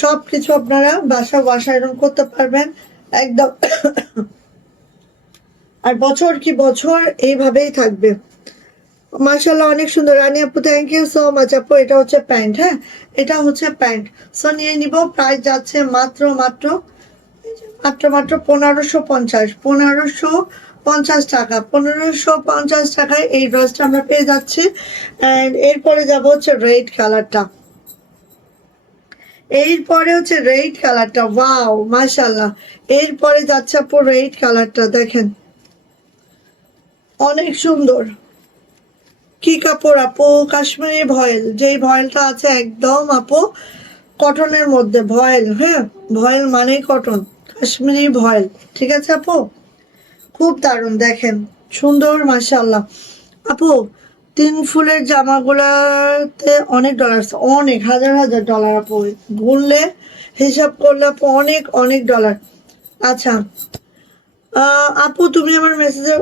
সবকিছু আপনারা ওয়াশ আয়রন করতে পারবেন একদম। আর বছর কি বছর এইভাবেই থাকবে। মাশাআল্লাহ অনেক সুন্দর। রানী আপু, থ্যাংক ইউ সো মাচ আপু। এটা হচ্ছে প্যান্ট, হ্যাঁ এটা হচ্ছে প্যান্ট। সো নিয়ে নিব। প্রাইস যাচ্ছে মাত্র 1550 টাকা, 1550 টাকায় এই ড্রেসটা আমরা পেয়ে যাচ্ছি। অ্যান্ড এরপরে যাব হচ্ছে রেড কালারটা, ওয়াও মাশাআল্লাহ। এরপরে যাচ্ছে আপু রেড কালারটা, দেখেন অনেক সুন্দর। কি কাপড় আপু? কাশ্মীরি ভয়েল, যেই ভয়েলটা আছে একদম আপু কটনের মধ্যে ভয়েল, হ্যাঁ ভয়েল মানেই কটন, কাশ্মীরি ভয়েল, ঠিক আছে আপু, খুব দারুণ, দেখেন সুন্দর মাশাআল্লাহ। আপু 3 ফুলের জামাগুলাতে অনেক ডলার, অনেক হাজার ডলার আপু, গুনলে হিসাব করলে আপু অনেক ডলার। আচ্ছা আপু তুমি আমার মেসেজে,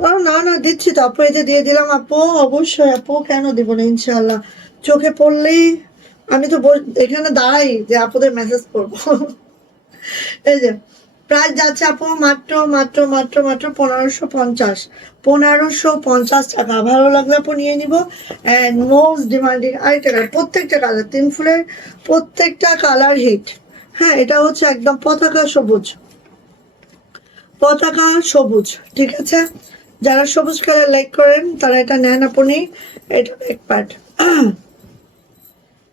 না দিচ্ছি তো আপু, এই যে দিয়ে দিলাম আপু, অবশ্যই আপু, কেন দিব না, ইনশাল্লাহ। চোখে পড়লেই আমি তো এখানে দাঁড়াই যে আপুদের মেসেজ করবো। এই যে প্রাইস যাচ্ছে আপু মাত্র 1550 টাকা। ভালো লাগলে আপু নিয়ে নিব। অ্যান্ড মোস্ট ডিমান্ডিং আরেকটা কালার, প্রত্যেকটা কালার 3 ফুলের প্রত্যেকটা কালার হিট, হ্যাঁ। এটা হচ্ছে একদম পতাকা সবুজ, ঠিক আছে। যারা সবুজ কালার লাইক করেন তারা এটা নেন আপনি।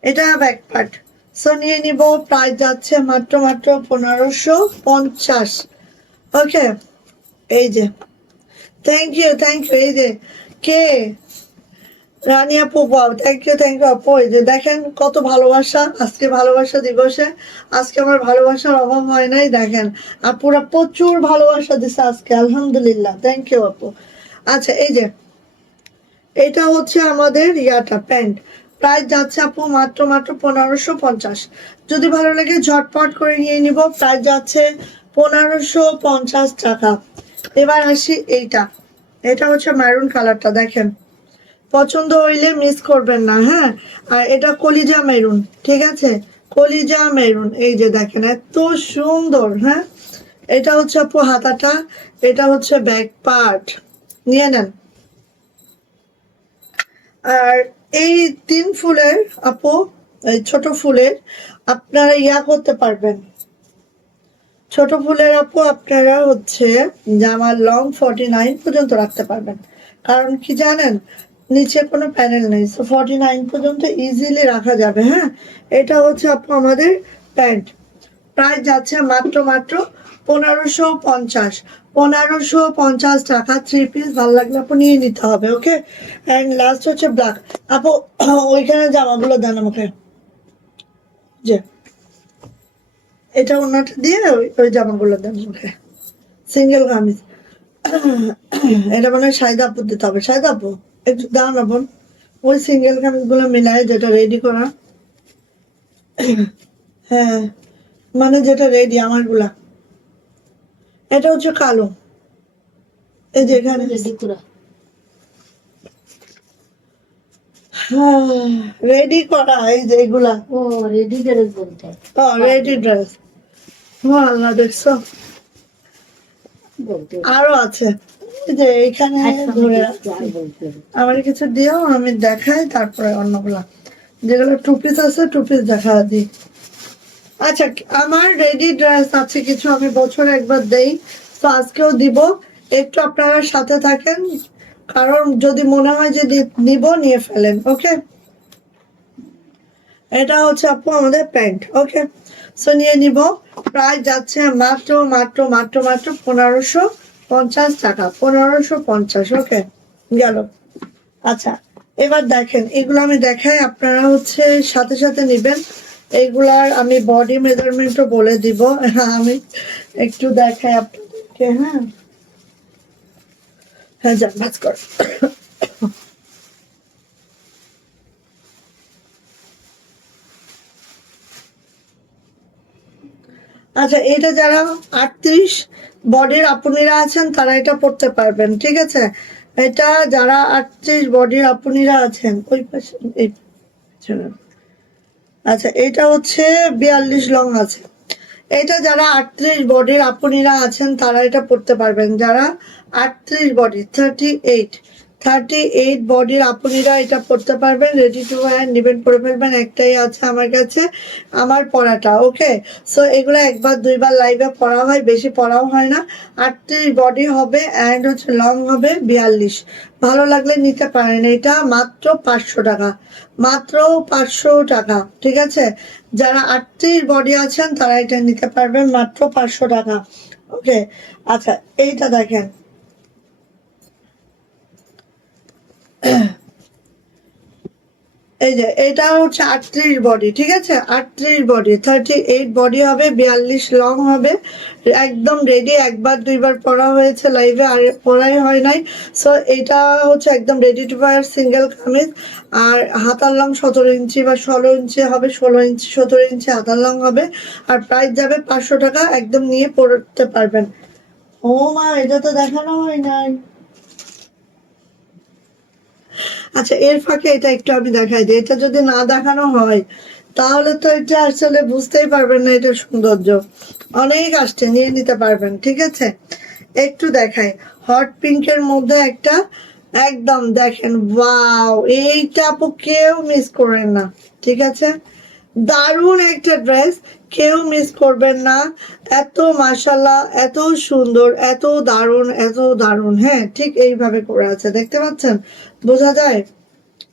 এটা ব্যাক পার্ট, সো নিয়ে নিব। প্রাইস যাচ্ছে মাত্র 1550। ওকে, এই যে থ্যাংক ইউ। এই যে কে রানী আপু, থ্যাংক ইউ আপু। এই যে দেখেন কত ভালোবাসা আজকে, ভালোবাসা দিবসে আজকে আমার ভালোবাসার অভাব হয় নাই। দেখেন আপুরা প্রচুর ভালোবাসা দিছে আজকে, আলহামদুলিল্লাহ, থ্যাংক ইউ আপু। আচ্ছা এই যে এটা হচ্ছে আমাদের ইয়াটা প্যান্ট, প্রাইস যাচ্ছে আপু মাত্র মাত্র 1550। যদি ভালো লাগে ঝটপট করে নিয়ে নিব, প্রাইস যাচ্ছে 1550 টাকা। এবার আসি এইটা, এটা হচ্ছে ম্যারুন কালারটা, দেখেন পছন্দ হইলে মিস করবেন না, হ্যাঁ। আর এটা কলিজা মেরুন, ঠিক আছে, কলিজা মেরুন। এই যে দেখেন এত সুন্দর, হ্যাঁ। এটা হচ্ছে আপু হাতাটা, এটা হচ্ছে ব্যাক পার্ট, নিয়ে নেন। আর এই 3 ফুলের আপু, এই ছোট ফুলের আপনারা ইয়া করতে পারবেন, ছোট ফুলের আপু আপনারা হচ্ছে জামার লং 49 পর্যন্ত রাখতে পারবেন। কারণ কি জানেন, নিচে কোনো প্যানেল নেই, তো 49 পর্যন্ত ইজিলি রাখা যাবে, হ্যাঁ। এটা হচ্ছে আপু আমাদের প্যান্ট, প্রাইস যাচ্ছে মাত্র মাত্র 1550। 1550 টাকা 3 পিস, ভালো লাগলে আপু নিয়ে নিতে হবে, ওকে। অ্যান্ড লাস্ট হচ্ছে ব্ল্যাক আপু। ওইখানে জামাগুলো দেন আমাকে, যে এটা ওনাটা দিয়ে ওই ওই জামাগুলো দেন আমাকে, সিঙ্গেল কামিজ। এটা মানে সাইদা আপু দিতে হবে, সাইদা আপু একটু দাও না বোন, ওই সিঙ্গেল কামিজ গুলো মিলায় যেটা রেডি করা। হ্যাঁ, মানে যেটা রেডি আমারগুলা, এটা হচ্ছে কালো, এই যে এখানে রেডি করা, এই যে এগুলা ও রেডি ড্রেস বলতে রেডি ড্রেস। আল্লাহ, দেখছো বলতে আরো আছে, এই যে এখানে ধরে রাখছি। আমার কিছু দিও, আমি দেখাই, তারপরে অন্যগুলা যেগুলো টু পিস আছে টু পিস দেখা দিই। আচ্ছা, আমার রেডি ড্রেস আছে কিছু, আমি বছরে একবার দেই, তো আজকেও দিব। একটু আপনারা সাথে থাকেন, কারণ যদি মনে হয় যে নিব, নিয়ে ফেলেন, ওকে। এটা হচ্ছে আপু আমাদের প্যান্ট, ওকে। সো নিয়ে নিব, প্রাইস যাচ্ছে মাত্র মাত্র মাত্র মাত্র 1550 টাকা, 1550, ওকে, গেল। আচ্ছা, এবার দেখেন এগুলো আমি দেখাই, আপনারা হচ্ছে সাথে সাথে নিবেন। এইগুলার আমি বডি মেজারমেন্টও বলে দিব। আমি একটু দেখাই আপনাদেরকে, হ্যাঁ। হ্যাঁ, যান ভাজ কর। আচ্ছা, এটা যারা 38 বডির আপুনিরা আছেন তারা এটা পড়তে পারবেন, ঠিক আছে। এটা যারা 38 বডির আপুনিরা আছেন, ওই পাশে এই পিছনে। আচ্ছা, এটা হচ্ছে 42 লং আছে। এটা যারা 38 বডির আপুনিরা আছেন তারা এটা পড়তে পারবেন, যারা 38 বডি 38 বডির আপুনিরা এটা পড়তে পারবেন। রেডি টু ওয়্যার নিবেন, পরে ফেলবেন, একটাই আছে আমার কাছে, আমার পড়াটা, ওকে। সো এগুলো একবার দুইবার লাইভে পড়া হয়, বেশি পড়াও হয় না। 38 বডি হবে অ্যান্ড হচ্ছে লং হবে 42। ভালো লাগলে নিতে পারেন, এটা মাত্র 500 টাকা, মাত্র 500 টাকা, ঠিক আছে। যারা 38 বডি আছেন তারা এটা নিতে পারবেন মাত্র 500 টাকা, ওকে। আচ্ছা, এইটা দেখেন, এই যে এটা হচ্ছে 38 বডি, ঠিক আছে, 38 বডি 38 বডি হবে, 42 লং হবে, একদম রেডি। একবার দুইবার পরা হয়েছে লাইভে, আর পরাই হয় নাই। সো এটা হচ্ছে একদম ready to wear single kameez. আর হাতার লং 17 ইঞ্চি বা 16 ইঞ্চি হবে, 16 ইঞ্চি 17 ইঞ্চি হাতার লং হবে। আর প্রাইস যাবে 500 টাকা, একদম নিয়ে পড়তে পারবেন। ও মা, এটা তো দেখানো হয় নাই। আচ্ছা, এর ফাঁকে এটা একটু আমি দেখাই দিই, এটা যদি না দেখানো হয় তাহলে তো এটা আসলে বুঝতেই পারবেন না এটা সৌন্দর্য। অনেক আসছে, নিয়ে নিতে পারবেন, ঠিক আছে। একটু দেখাই, হট পিঙ্কের মধ্যে একটা, একদম দেখেন, ওয়াও, এইটা আপু কেউ মিস করেন না, ঠিক আছে। দারুণ একটা ড্রেস, কেউ মিস করবেন না। এত মাশাল্লাহ, এত সুন্দর, এত দারুণ, এত দারুণ, হ্যাঁ, ঠিক এইভাবে করে আছে, দেখতে পাচ্ছেন, বোঝা যায়।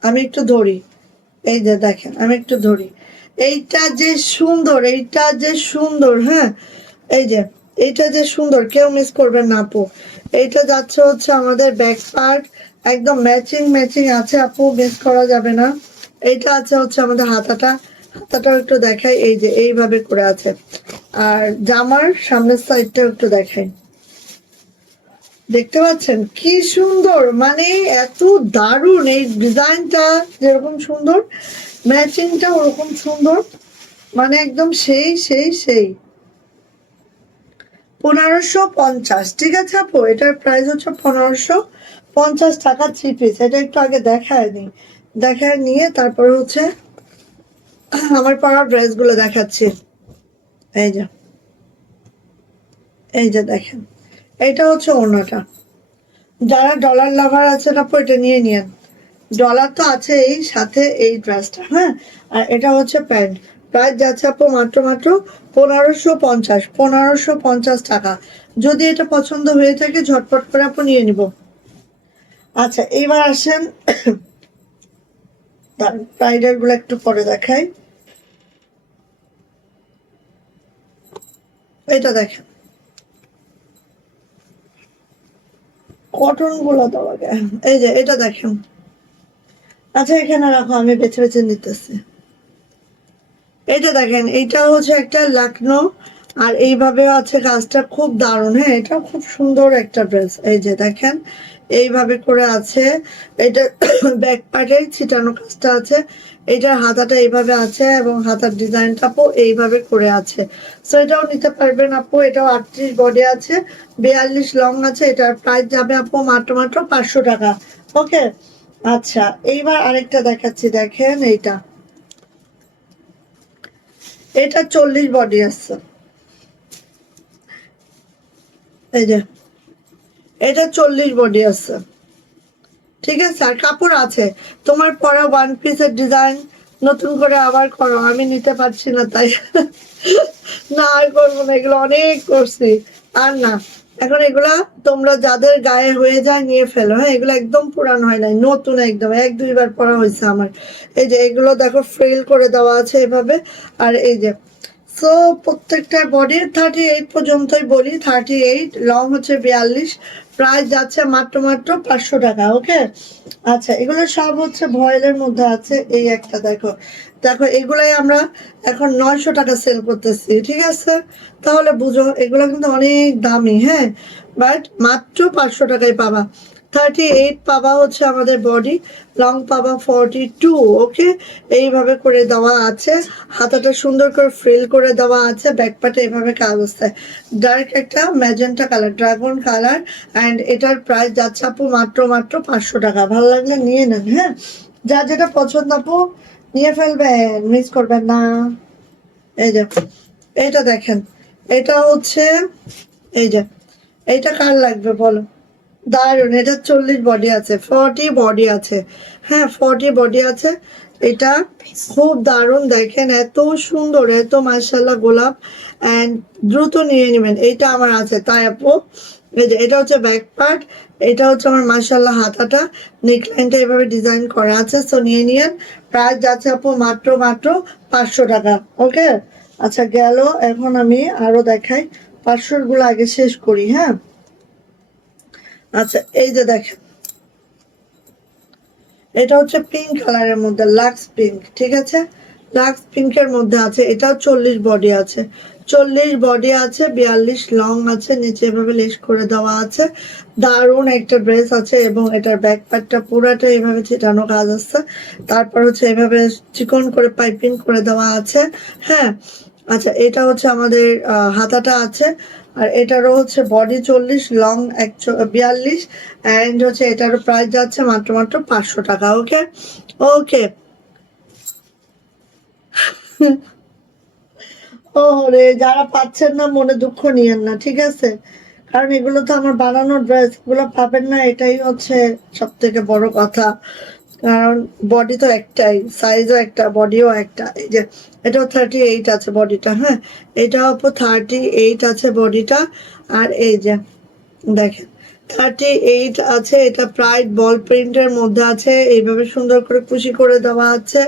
আমি একটু ধরি, এই যে দেখেন, আমি একটু ধরি, এইটা যে সুন্দর, এইটা যে সুন্দর, হ্যাঁ। এই যে এইটা যে সুন্দর, কেউ মিস করবেন না আপু। এইটা যাচ্ছে হচ্ছে আমাদের ব্যাক পার্ট, একদম ম্যাচিং ম্যাচিং আছে আপু, মিস করা যাবে না। এইটা আছে হচ্ছে আমাদের হাতাটা, হাতাটাও একটু দেখাই, এই যে এইভাবে করে আছে। আর জামার সামনের সাইডটাও একটু দেখাই, দেখতে পাচ্ছেন কি সুন্দর, মানে এত দারুণ এই ডিজাইনটা, যেরকম সুন্দর ম্যাচিংটা ওরকম সুন্দর, মানে একদম সেই সেই সেই। 1550, ঠিক আছে আপু, এটার প্রাইস হচ্ছে 1550 টাকা 3 পিস। এটা একটু আগে দেখায় নি, দেখায় নিয়ে তারপরে হচ্ছে আমার পরা ড্রেস গুলো দেখাচ্ছি। এই যে, এই যে দেখেন, এটা হচ্ছে ওড়নাটা। যারা ডলার লাভার আছেন আপু এটা নিয়ে নিয়েন, ডলার তো আছে এই সাথে এই ড্রেসটা, হ্যাঁ। আর এটা হচ্ছে প্যান্ট, প্রাইস যাচ্ছে আপু মাত্র মাত্র 1550, 1550 টাকা। যদি এটা পছন্দ হয়ে থাকে ঝটপট করে আপু নিয়ে নিব। আচ্ছা এইবার আসেন, ব্রাইডাল গুলো একটু পরে দেখাই। এটা দেখেন, কটন গুলো তো আগে, এই যে এটা দেখেন। আচ্ছা এখানে রাখো, আমি বেছে বেছে নিতেছি। এটা দেখেন, এইটা হচ্ছে একটা লাকনো, আর এইভাবেও আছে কাজটা, খুব দারুণ, হ্যাঁ এটা খুব সুন্দর একটা ড্রেস। এই যে দেখেন এইভাবে করে আছে, এটা ব্যাক পার্টে ছিটানো কাজটা আছে, এটার হাতাটা এইভাবে আছে এবং হাতার ডিজাইনটা আপু এইভাবে করে আছে। সো এটাও নিতে পারবেন আপু, এটাও 38 বডি আছে, 42 লং আছে। এটার প্রাইস যাবে আপু মাত্র মাত্র 500 টাকা। ওকে, আচ্ছা এইবার আরেকটা দেখাচ্ছি, দেখেন এইটা, এটা 40 বডি আছে। এই যে এটা 40 বডি আছে, ঠিক আছে। আর কাপড় আছে, তোমার পরা ওয়ান পিসের ডিজাইন নতুন করে আবার করো, আমি নিতে পারছি না তাই না আর করবো না, এগুলো অনেক করছি, আর না। এখন এগুলা তোমরা যাদের গায়ে হয়ে যায় নিয়ে ফেলো, হ্যাঁ এগুলো একদম পুরানো হয় নাই, নতুন একদম 1-2 বার পরা হয়েছে আমার। এই যে এগুলো দেখো ফ্রিল করে দেওয়া আছে এভাবে। আর এই যে, সো প্রত্যেকটা বডি 38 পর্যন্তই বলি, 38, লং হচ্ছে 42, প্রাইস যাচ্ছে মাত্র মাত্র 500 টাকা। ওকে, আচ্ছা এগুলো সব হচ্ছে ভয়েলের মধ্যে আছে। এই একটা দেখো, দেখো এগুলাই আমরা এখন 900 টাকা সেল করতেছি, ঠিক আছে। তাহলে বুঝো এগুলো কিন্তু অনেক দামি, হ্যাঁ, বাট মাত্র 500 টাকায় পাবা। 38 পাবা হচ্ছে আমাদের বডি, লং পাবা 42। ওকে, এইভাবে করে দেওয়া আছে, হাতাটা সুন্দর করে ফ্রিল করে দেওয়া আছে, ব্যাকপাটে এভাবে কাজ আছে, ডার্ক একটা magenta colour, dragon colour. And এটার প্রাইস যাচ্ছে আপু মাত্র মাত্র 500 টাকা। ভালো লাগলে নিয়ে নেন, হ্যাঁ, যার যেটা পছন্দ আপু নিয়ে ফেলবেন, মিস করবেন না। এই যে এইটা দেখেন, এটা হচ্ছে, এই যে এইটা কার লাগবে বলো, দারুন, এটা 40 বডি আছে, 40 বডি আছে, হ্যাঁ 40 বডি আছে। এটা খুব দারুণ, দেখেন এত সুন্দর, এত মাশাআল্লাহ গোলাপ। অ্যান্ড দ্রুত নিয়ে নেবেন, এইটা আমার আছে তাই আপু। এই যে এটা হচ্ছে ব্যাক পার্ট, এটা হচ্ছে আমার মাশাআল্লাহ হাতাটা, নেকলাইনটা এভাবে ডিজাইন করা আছে। সো নিয়ে নিয়েন, প্রাইস যাচ্ছে আপু মাত্র মাত্র 500 টাকা। ওকে, আচ্ছা গেল, এখন আমি আরো দেখাই, 500 গুলো আগে শেষ করি, হ্যাঁ। আচ্ছা এই যে দেখেন, এটা হচ্ছে পিঙ্ক কালারের মধ্যে, লাক্স পিঙ্ক, ঠিক আছে, লাক্স পিঙ্কের মধ্যে আছে। এটাও 40 বডি আছে, 40 বডি আছে, 42 লং আছে, নিচে এভাবে লেস করে দেওয়া আছে। দারুণ একটা ড্রেস আছে, এবং এটার ব্যাক পার্টটা পুরাটা এভাবে ছিটানো কাজ আছে, তারপর হচ্ছে এভাবে চিকন করে পাইপিং করে দেওয়া আছে, হ্যাঁ। আচ্ছা এটা হচ্ছে আমাদের হাতাটা আছে, আর এটারও হচ্ছে বডি 40, লং 42, অ্যান্ড হচ্ছে এটারও প্রাইস যাচ্ছে মাত্র মাত্র 500 টাকা। ওকে, ওকে, ও রে, যারা পাচ্ছেন না মনে দুঃখ নিয়েন না, ঠিক আছে, কারণ এগুলো তো আমার বানানো ড্রেস, এগুলো পাবেন না, এটাই হচ্ছে সব থেকে বড় কথা। কারণ বডি তো একটাই, সাইজও একটা, বডিও একটা। এই যে এটাও 38 আছে বডিটা, হ্যাঁ, এটাও 38 আছে বডিটা। আর এই যে দেখেন 38 আছে, এটা প্রাইড বল প্রিন্টের মধ্যে আছে, এইভাবে সুন্দর করে কুশি করে দেওয়া আছে।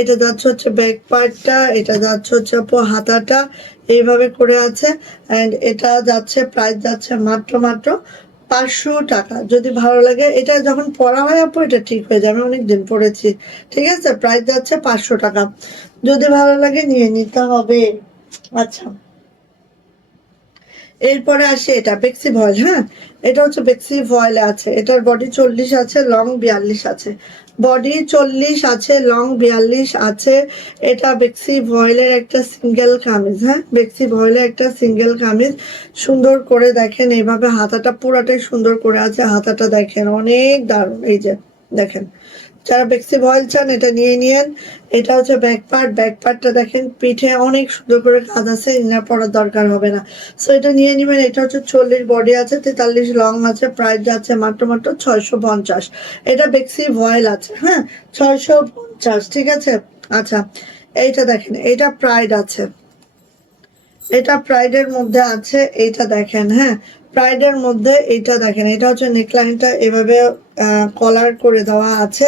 এটা যাচ্ছে হচ্ছে ব্যাক পার্টটা, এটা যাচ্ছে হচ্ছে আপু হাতাটা, এইভাবে করে আছে। অ্যান্ড এটা যাচ্ছে প্রাইস যাচ্ছে মাত্র মাত্র 500 টাকা। যদি ভালো লাগে, এটা যখন পরা হয় আপু এটা ঠিক হয়ে যাবে, অনেকদিন পরেছি। ঠিক আছে, প্রাইস যাচ্ছে 500 টাকা। যদি ভালো লাগে নিয়ে নিতে হবে। আচ্ছা, এরপরে আসে এটা বেক্সি ভয়েল। হ্যাঁ, এটা হচ্ছে বেক্সি ভয়েল আছে, এটার বডি 40 আছে, লং 42 আছে। বডি 40 আছে, লং 42 আছে। এটা বেক্সি ভয়েলের একটা সিঙ্গেল কামিজ। হ্যাঁ, বেক্সি ভয়েলের একটা সিঙ্গেল কামিজ। সুন্দর করে দেখেন এইভাবে হাতাটা পুরাটাই সুন্দর করে আছে, হাতাটা দেখেন অনেক দারুণ। এই যে দেখেন, যারা বেক্সি ভয়েল চান এটা নিয়ে নিয়েন। এটা হচ্ছে ব্যাক পার্ট, ব্যাক পার্টটা দেখেন পিঠে অনেক সুন্দর করে কাজ আছে, ইনার পরার দরকার হবে না। সো এটা নিয়ে নিবেন। এটা হচ্ছে 40 বডি আছে, 43 লং আছে। প্রাইস যাচ্ছে মাত্র মাত্র 650। এটা বেক্সি ভয়েল আছে। হ্যাঁ, 650। ঠিক আছে। আচ্ছা, এইটা দেখেন, এটা প্রাইড আছে, এটা প্রাইডের মধ্যে আছে। এইটা দেখেন, হ্যাঁ, প্রাইডের মধ্যে এইটা দেখেন, এটা হচ্ছে নেকলাইনটা এভাবে কলার করে দেওয়া আছে।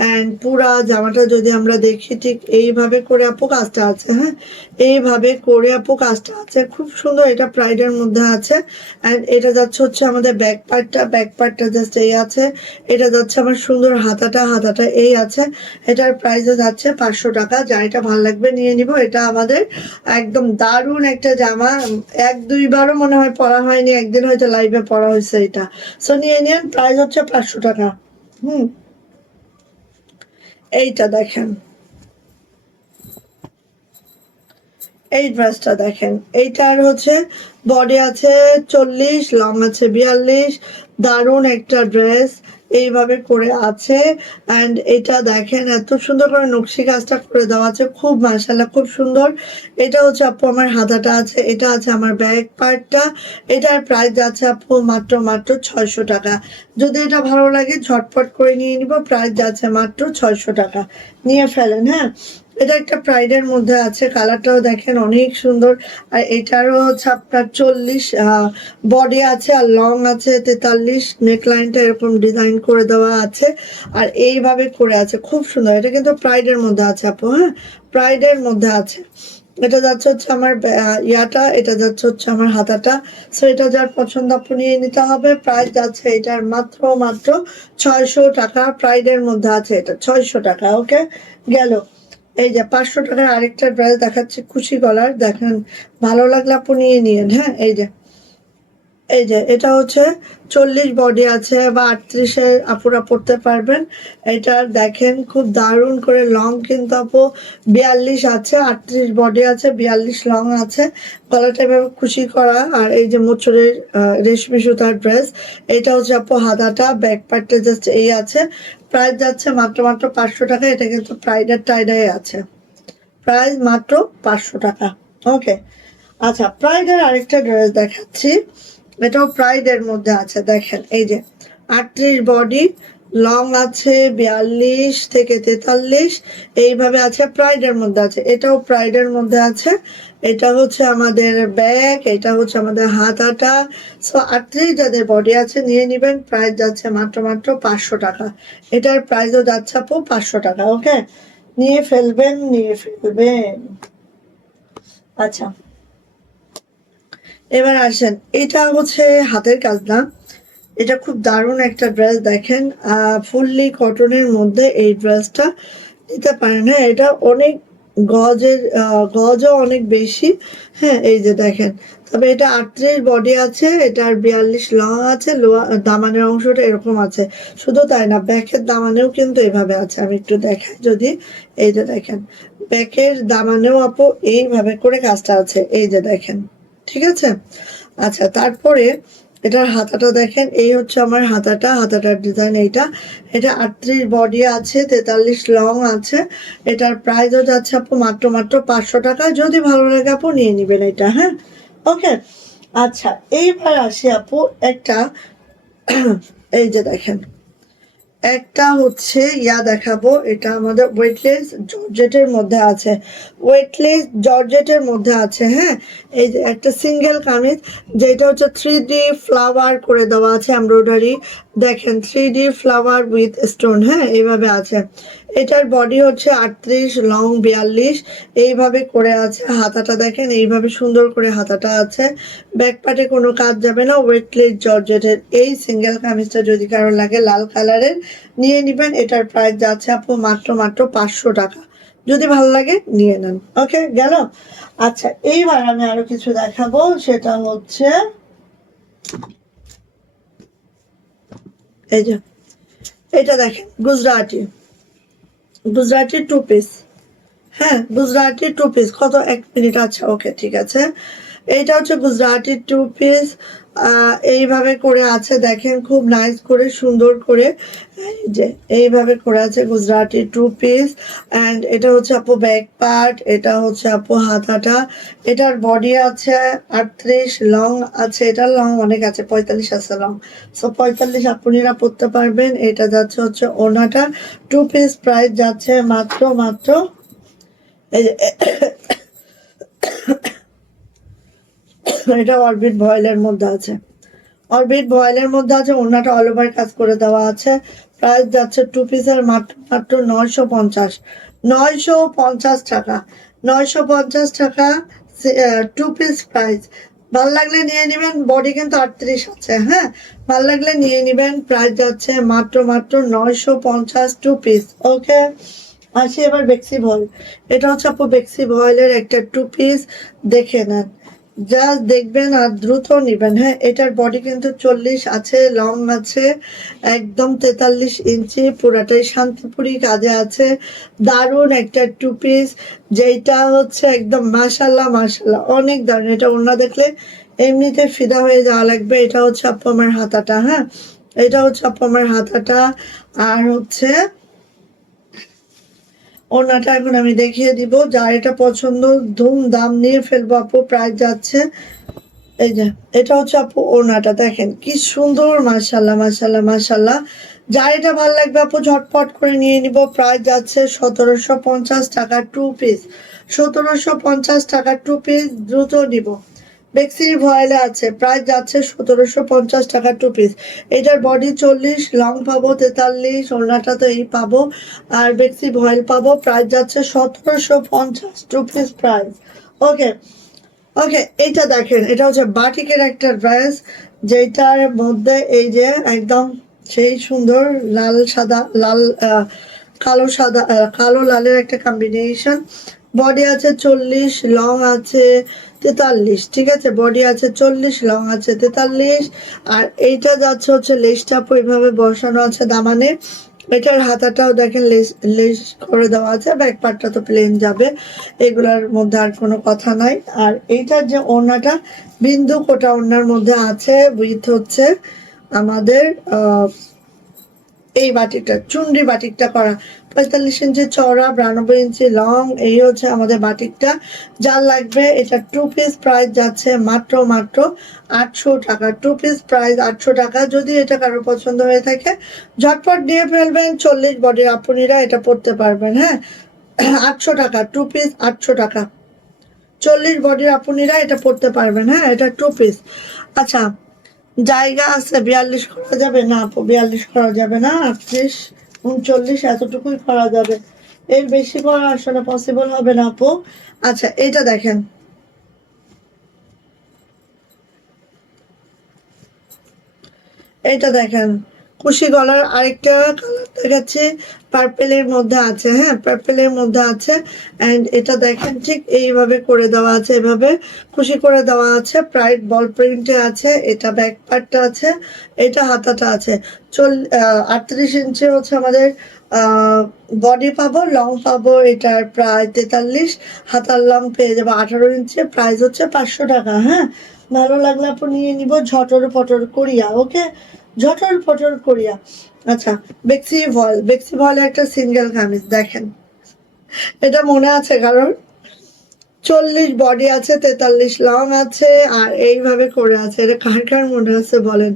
অ্যান্ড পুরা জামাটা যদি আমরা দেখি ঠিক এইভাবে করে আপু কাজটা আছে। হ্যাঁ, এইভাবে করে আপু কাজটা আছে, খুব সুন্দর। এটা প্রাইডের মধ্যে আছে। অ্যান্ড এটা যাচ্ছে হচ্ছে আমাদের ব্যাক পার্টটা, ব্যাক পার্টটা জাস্ট এই আছে। এটা যাচ্ছে আমার সুন্দর হাতাটা, হাতাটা এই আছে। এটার প্রাইসও যাচ্ছে 500 টাকা। যা এটা ভালো লাগবে নিয়ে নিব। এটা আমাদের একদম দারুণ একটা জামা, এক দুইবারও মনে হয় পরা হয়নি, একদিন হয়তো লাইভে পরা হয়েছে এটা। সো নিয়ে নিন, প্রাইস হচ্ছে 500 টাকা। হুম, এইটা দেখেন, এই ড্রেসটা দেখেন, এইটার হচ্ছে বডি আছে 40, লং আছে 42। দারুণ একটা ড্রেস, এইভাবে করে আছে। অ্যান্ড এটা দেখেন এত সুন্দর করে নকশি কাজটা করে দেওয়া আছে, খুব মাশাআল্লাহ, খুব সুন্দর। এটা হচ্ছে আপু আমার হাতাটা আছে, এটা আছে আমার ব্যাক পার্টটা। এটার প্রাইস আছে আপু মাত্র মাত্র 600 টাকা। যদি এটা ভালো লাগে ঝটপট করে নিয়ে নিব, প্রাইস যাচ্ছে মাত্র 600 টাকা। নিয়ে ফেলেন। হ্যাঁ, এটা একটা প্রাইডের মধ্যে আছে, কালারটাও দেখেন অনেক সুন্দর। আর এটারও হচ্ছে আপনার 40 বডি আছে, আর লং আছে 43। নেকলাইনটা এরকম ডিজাইন করে দেওয়া আছে, আর এইভাবে করে আছে, খুব সুন্দর। এটা কিন্তু প্রাইডের মধ্যে আছে আপু। হ্যাঁ, প্রাইডের মধ্যে আছে। এটা যাচ্ছে হচ্ছে আমার ইয়াটা, এটা যাচ্ছে হচ্ছে আমার হাতাটা। সো এটা যার পছন্দ আপু নিয়ে নিতে হবে। প্রাইস যাচ্ছে এটার মাত্র মাত্র 600 টাকা। প্রাইডের মধ্যে আছে, এটা 600 টাকা। ওকে, গেল। এই যে 500 টাকার আরেকটা ড্রেস দেখাচ্ছি, খুশি গলার, দেখেন ভালো লাগলে আপু নিয়ে নিয়েন। হ্যাঁ, এই যে, এই যে এটা হচ্ছে 40 বডি আছে বা 38-এর আপুরা পড়তে পারবেন। এটা দেখেন খুব দারুণ করে লং, কিন্তু আপু 42 আছে, 38 বডি আছে, 42 লং আছে। গলাটা এভাবে খুশি করা, আর এই যে মোচরের রেশমি সুতার ড্রেস। এটা হচ্ছে আপু হাতাটা, ব্যাক পার্টটা জাস্ট এই আছে। প্রাইস যাচ্ছে মাত্র মাত্র 500 টাকা। এটা কিন্তু প্রাইডের টাইডাই আছে। প্রাইস মাত্র 500 টাকা। ওকে, আচ্ছা, প্রাইডের আরেকটা ড্রেস দেখাচ্ছি, এটাও প্রাইডের মধ্যে আছে। দেখেন এই যে 38 বডি, লং আছে 42 থেকে 43, এইভাবে আছে, প্রাইডের মধ্যে আছে। এটাও প্রাইডের মধ্যে আছে। এটা হচ্ছে আমাদের ব্যাক, এটা হচ্ছে আমাদের হাতাটা। সো 38 যাদের বডি আছে নিয়ে নিবেন। প্রাইস যাচ্ছে মাত্র মাত্র 500 টাকা। এটার প্রাইসও যাচ্ছে আপু 500 টাকা। ওকে, নিয়ে ফেলবেন, নিয়ে ফেলবেন। আচ্ছা, এবার আসেন, এটা হচ্ছে হাতের কাজ না, এটা খুব দারুণ একটা ড্রেস। দেখেন ফুললি কটনের মধ্যে এই ড্রেসটা নিতে পারেন। হ্যাঁ, এটা অনেক গজের, গজও অনেক বেশি। হ্যাঁ, এই যে দেখেন, তবে এটা 38 বডি আছে, এটার 42 লং আছে। দামানের অংশটা এরকম আছে। শুধু তাই না, ব্যাকের দামানেও কিন্তু এভাবে আছে। আমি একটু দেখাই যদি, এই যে দেখেন, ব্যাকের দামানেও আপু এইভাবে করে কাজটা আছে, এই যে দেখেন। ঠিক আছে। আচ্ছা, তারপরে এটার হাতাটা দেখেন, এই হচ্ছে আমার হাতাটা, হাতাটার ডিজাইন এইটা। এটা 38 বডি আছে, 43 লং আছে। এটার প্রাইসও যাচ্ছে আপু মাত্র মাত্র 500 টাকা। যদি ভালো লাগে আপু নিয়ে নিবেন এটা। হ্যাঁ, ওকে। আচ্ছা, এইবার আসি আপু একটা এই যে দেখেন, একটা হচ্ছে ইয়া দেখাবো, এটা আমাদের ওয়েটলেস জর্জেটের মধ্যে আছে, ওয়েটলেস জর্জেটের মধ্যে আছে। হ্যাঁ, এই যে একটা সিঙ্গেল কামিজ, যেটা হচ্ছে 3D ফ্লাওয়ার করে দেওয়া আছে, এমব্রয়ডারি। দেখেন 3D ফ্লাওয়ার উইথ স্টোন। হ্যাঁ, এইভাবে আছে। এটার বডি হচ্ছে 38, লং 42, এইভাবে করে আছে। হাতাটা দেখেন এইভাবে সুন্দর করে হাতাটা আছে। ব্যাক পার্টে কোনো কাজ যাবে না, ওয়েটলেস জর্জেটের এই সিঙ্গেল কামিজটা যদি কারো লাগে লাল কালারের নিয়ে নেবেন। এটার প্রাইস যাচ্ছে আপু মাত্র মাত্র 500 টাকা। যদি ভালো লাগে নিয়ে নেন। ওকে, গেল। আচ্ছা, এইবার আমি আরো কিছু দেখাবো, সেটা হচ্ছে এই যে এটা দেখেন, গুজরাটি গুজরাটি টু পিস। হ্যাঁ, গুজরাটি টু পিস। কত, 1 মিনিট? আচ্ছা, ওকে, ঠিক আছে। এইটা হচ্ছে গুজরাটি টু পিস। এইভাবে করে আছে দেখেন, খুব নাইস করে সুন্দর করে, এই যে এইভাবে করে আছে গুজরাটি টু পিস। অ্যান্ড এটা হচ্ছে আপু ব্যাক পার্ট, এটা হচ্ছে আপু হাতাটা। এটার বডি আছে 38, লং আছে, এটার লং অনেক আছে, 45 আছে লং। সো 45 আপুনিরা পরতে পারবেন। এটা যাচ্ছে হচ্ছে ওনাটা। টু পিস প্রাইস যাচ্ছে মাত্র মাত্র, এই যে এটা অরবিট ভয়েলের মধ্যে আছে, অরবিট ভয়েলের মধ্যে আছে। ওড়নাটা অল ওভার কাজ করে দেওয়া আছে। প্রাইস যাচ্ছে টু পিসের মাত্র মাত্র 950, 950 টাকা, 950 টাকা টু পিস প্রাইস। ভাল লাগলে নিয়ে নেবেন। বডি কিন্তু 38 আছে। হ্যাঁ, ভাল লাগলে নিয়ে নেবেন। প্রাইস যাচ্ছে মাত্র মাত্র 950 টু পিস। ওকে, আসি এবার বেক্সি ভয়েল। এটা হচ্ছে আপু বেক্সি ভয়েলের একটা টু পিস, দেখে নেন। জাস্ট দেখবেন আর দ্রুত নিবেন। হ্যাঁ, এটার বডি কিন্তু 40 আছে, লং আছে একদম 43 ইঞ্চি, পুরাটাই শান্তিপুরি কাজে আছে। দারুণ একটা টু পিস, যেটা হচ্ছে একদম মাশাল্লাহ মাশাল্লাহ, অনেক দারুণ। এটা ওড়না দেখলে এমনিতে ফিদা হয়ে যাওয়া লাগবে। এটা হচ্ছে আপু আমার হাতাটা। হ্যাঁ, এটা হচ্ছে আপু আমার হাতাটা। আর হচ্ছে ওড়নাটা এখন আমি দেখিয়ে দিব। যার এটা পছন্দ ধুম দাম নিয়ে ফেলবো আপু। প্রাইস যাচ্ছে, এই যে এটা হচ্ছে আপু ওড়নাটা দেখেন কি সুন্দর, মাশাল্লাহ মাশাল্লাহ মাশাল্লাহ। যার এটা ভালো লাগবে আপু ঝটপট করে নিয়ে নিব। প্রাইস যাচ্ছে 1750 টাকা টু পিস, 1750 টাকা টু পিস, দ্রুত নিব। বেক্সি ভয়েলে আছে, প্রাইস যাচ্ছে 1750 টাকা টু পিস। এটার বডি 40, লং পাবো 43, ওড়নাটা তো এই পাবো, আর বেক্সি ভয়েল পাবো। প্রাইস যাচ্ছে 1750 টু পিস প্রাইস। ওকে, ওকে, এটা দেখেন, এটা হচ্ছে বাটিকের একটা ড্রেস, যেটার মধ্যে এই যে একদম সেই সুন্দর লাল সাদা, লাল কালো সাদা, কালো লালের একটা কম্বিনেশন। বডি আছে 40, লং আছে 43। ঠিক আছে, বডি আছে 40, লং আছে 43। আর এইটা যাচ্ছে হচ্ছে লেসটা এইভাবে বসানো আছে দামানে। এটার হাতাটাও দেখেন লেস লেস করে দেওয়া আছে। ব্যাক পার্টটা তো প্লেন যাবে, এগুলার মধ্যে আর কোনো কথা নাই। আর এইটার যে ওড়নাটা বিন্দু কোটা ওড়নার মধ্যে আছে, উইথ হচ্ছে আমাদের এই বাটিকটা চুনরি বাটিকটা করা, 45 ইঞ্চি চওড়া, 92 ইঞ্চি লং। এই হচ্ছে আমাদের বাটিকটা। যার লাগবে এটা টু পিস প্রাইস যাচ্ছে মাত্র মাত্র 800 টাকা। টু পিস প্রাইস 800 টাকা। যদি এটা কারো পছন্দ হয়ে থাকে ঝটপট নিয়ে ফেলবেন। 40 বডির আপুনিরা এটা পড়তে পারবেন। হ্যাঁ, 800 টাকা টু পিস, 800 টাকা। 40 বডির আপুনিরা এটা পড়তে পারবেন। হ্যাঁ, এটা টু পিস। আচ্ছা, জায়গা আছে 42 করা যাবে না আপু? 42 করা যাবে না, 38, 39 এতটুকুই করা যাবে। এর বেশি করা আসলে পসিবল হবে না আপু। আচ্ছা, এটা দেখেন, এইটা দেখেন, কুশি গলার আরেকটা কালার দেখাচ্ছে, পার্পেলের মধ্যে আছে। হ্যাঁ, পার্পেলের মধ্যে আছে। অ্যান্ড এটা দেখেন ঠিক এইভাবে করে দেওয়া আছে, এভাবে খুশি করে দেওয়া আছে, প্রাইড বল প্রিন্টে আছে। এটা ব্যাক পার্টটা আছে, এটা হাতাটা আছে। 38 ইঞ্চি হচ্ছে আমাদের বডি পাবো, লং পাবো এটার প্রায় 43, হাতার লং পেয়ে যাবো 18 ইঞ্চি। প্রাইস হচ্ছে 500 টাকা। হ্যাঁ, ভালো লাগলে আপনি নিয়ে নিব ঝটর পটর করিয়া। ওকে, ঝটর পটর করিয়া। আচ্ছা, বেক্সি ভয়েল, বেক্সি ভয়েলের একটা সিঙ্গেল কামিজ দেখেন। এটা মনে আছে কারণ 40 বডি আছে, 43 লং আছে, আর এইভাবে করে আছে। এটা কার কার মনে আছে বলেন,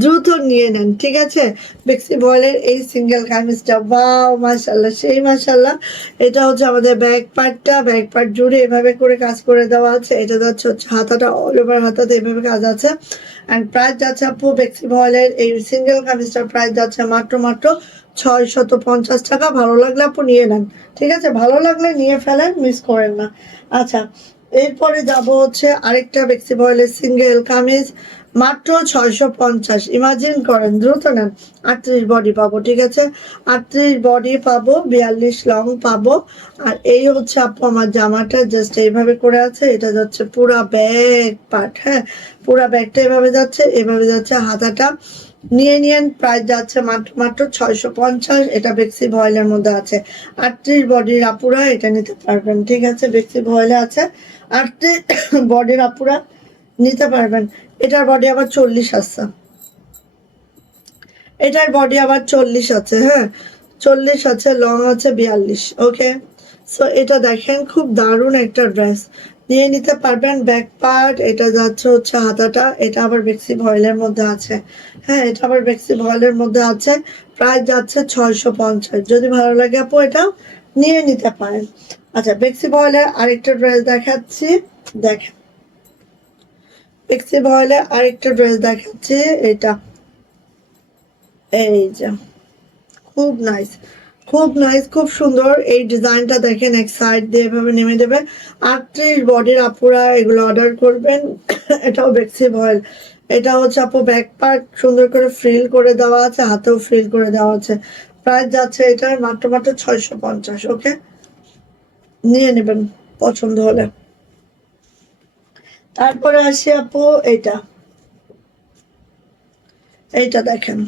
দ্রুত নিয়ে নেন। ঠিক আছে, বেক্সি বয়েলের এই সিঙ্গেল কামিজটা, ওয়াও মাশাল্লাহ, সেই মাশাল্লাহ। এটা হচ্ছে আমাদের ব্যাক পার্টটা, ব্যাক পার্ট জুড়ে এভাবে করে কাজ করে দেওয়া আছে। এটা যাচ্ছে হচ্ছে হাতাটা, অল ওভার হাতাতে এভাবে কাজ আছে। অ্যান্ড প্রাইস যাচ্ছে আপু বেক্সি বয়েলের এই সিঙ্গেল কামিজটার প্রাইস যাচ্ছে মাত্র মাত্র 650 টাকা। ভালো লাগলে আপু নিয়ে নেন, ঠিক আছে? ভালো লাগলে নিয়ে ফেলেন, মিস করেন না। আচ্ছা, এরপরে যাব হচ্ছে আরেকটা বেক্সি বয়েলের সিঙ্গেল কামিজ, মাত্র 650। ইমাজিন করেন, দ্রুত নেন। 38 বডি পাবো, ঠিক আছে? 38 বডি পাবো, 42 লং পাবো। আর এই হচ্ছে আপু আমার জামাটা, জাস্ট এইভাবে করে আছে। এটা যাচ্ছে পুরা ব্যাক পার্ট, হ্যাঁ, পুরা ব্যাগটা এভাবে যাচ্ছে, এভাবে যাচ্ছে হাতাটা। নিয়ে নিয়েন, প্রাইস যাচ্ছে মাত্র মাত্র 650। এটা বেক্সি ভয়েলের মধ্যে আছে। 38 বডির আপুরা এটা নিতে পারবেন, ঠিক আছে? বেক্সি ভয়েলে আছে 38 বডির আপুরা নিতে পারবেন। এটার বডি আবার 40 আছে, এটার বডি আবার 40 আছে, হ্যাঁ, 40 আছে, লং আছে 42। ওকে, সো এটা দেখেন খুব দারুণ একটা ড্রেস, নিয়ে নিতে পারবেন। ব্যাক পার্ট এটা যাচ্ছে হচ্ছে হাতাটা, এটা আবার বেক্সি ভয়েলের মধ্যে আছে, হ্যাঁ, এটা আবার বেক্সি ভয়েলের মধ্যে আছে। প্রাইস যাচ্ছে 650। যদি ভালো লাগে আপু এটা নিয়ে নিতে পারেন। আচ্ছা, বেক্সি ভয়েলের আরেকটা ড্রেস দেখাচ্ছি, দেখেন বেক্সি ভয়েলের আরেকটা ড্রেস দেখাচ্ছি, এটা এই যে খুব নাইস, খুব নাইস, খুব সুন্দর। এই ডিজাইনটা দেখেন, এক সাইড দিয়ে এভাবে নেমে দেবে। 38 বডির আপুরা এগুলো অর্ডার করবেন। এটাও বেক্সি ভয়েল, এটা হচ্ছে আপু ব্যাক পার্ট সুন্দর করে ফ্রিল করে দেওয়া আছে, হাতেও ফ্রিল করে দেওয়া আছে। প্রাইস যাচ্ছে এটার মাত্র মাত্র 650। ওকে, নিয়ে নেবেন পছন্দ হলে। তারপরে আসি আপু এইটা, এইটা দেখেন,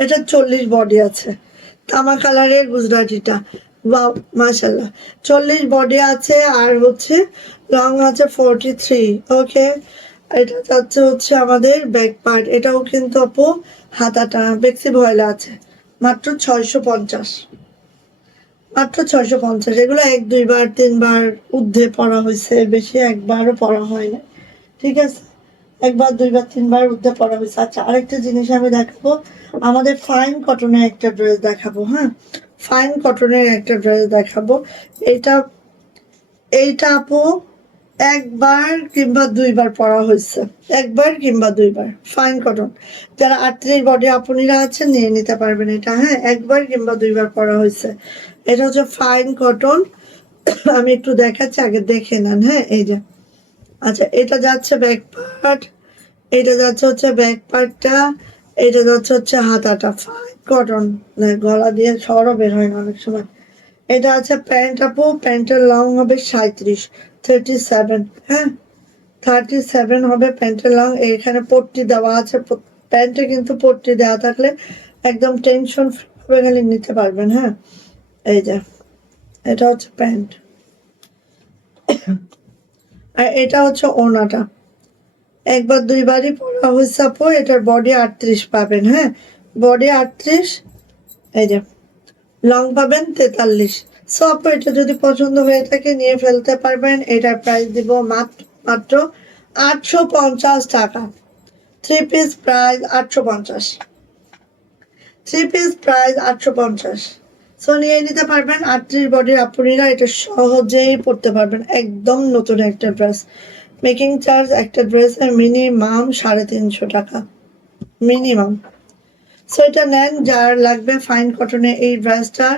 এটা 40 বডি আছে, তামা কালারের গুজরাটিটা। ওয়াও, মাশাল্লাহ, 40 বডি আছে। আর হচ্ছে লং আছে 43। ওকে, এটা যাচ্ছে হচ্ছে আমাদের ব্যাক পার্ট, এটাও কিন্তু আপু হাতাটা বেক্সি ভয়েলে আছে। মাত্র 650, মাত্র 650। এগুলো 1-2 বার 3 বার ঊর্ধ্বে পরা হয়েছে, বেশি একবারও পরা হয় না, ঠিক আছে? 1-2-3 বার ঊর্ধ্বে পরা হয়েছে। আচ্ছা, আরেকটা জিনিস আমি দেখাবো, আমাদের ফাইন কটনের একটা ড্রেস দেখাবো, হ্যাঁ, ফাইন কটনের একটা ড্রেস দেখাবো। এটা এইটা আপু 1-2 বার পরা হয়েছে, 1-2 বার। ফাইন কটন, যারা 38 বডি আপুনিরা আছেন নিয়ে নিতে পারবেন এটা, হ্যাঁ, 1-2 বার পরা হয়েছে। এটা হচ্ছে ফাইন কটন। আমি একটু দেখাচ্ছি, আগে দেখে নেন, হ্যাঁ, এই যে। আচ্ছা, এটা যাচ্ছে ব্যাক পার্ট, এটা যাচ্ছে হচ্ছে ব্যাক পার্টটা, এটা যাচ্ছে হচ্ছে হাতাটা। ফাইন কটন, গলা দিয়ে সরও বের হয় না অনেক সময়। এটা আছে প্যান্ট আপু, প্যান্টের লং হবে 37, হ্যাঁ, 37 হবে প্যান্টের লং। এখানে পট্টি দেওয়া আছে, প্যান্টে কিন্তু পট্টি দেওয়া থাকলে একদম টেনশন ফ্রি ভাবে খালি নিতে পারবেন, হ্যাঁ। এই যে এটা হচ্ছে প্যান্ট, আর এটা হচ্ছে ওড়নাটা। 1-2 বারই পরা হয়েছে আপু। এটার বডি 38 পাবেন, হ্যাঁ, বডি 38। এই যে লং পাবেন 43। সো আপু এটা যদি পছন্দ হয়ে থাকে নিয়ে ফেলতে পারবেন। এটার প্রাইস দিব মাত্র মাত্র 850 টাকা। 3 piece price 850, 3 piece price 850। So নিয়ে নিতে পারবেন। 38 বডির আপুনিরা এটা সহজেই পড়তে পারবেন, একদম নতুন একটা ড্রেস। মেকিং চার্জ একটা ড্রেসের মিনিমাম 350 টাকা, মিনিমাম। সো এটা নেন, যার লাগবে ফাইন কটনের এই ড্রেসটার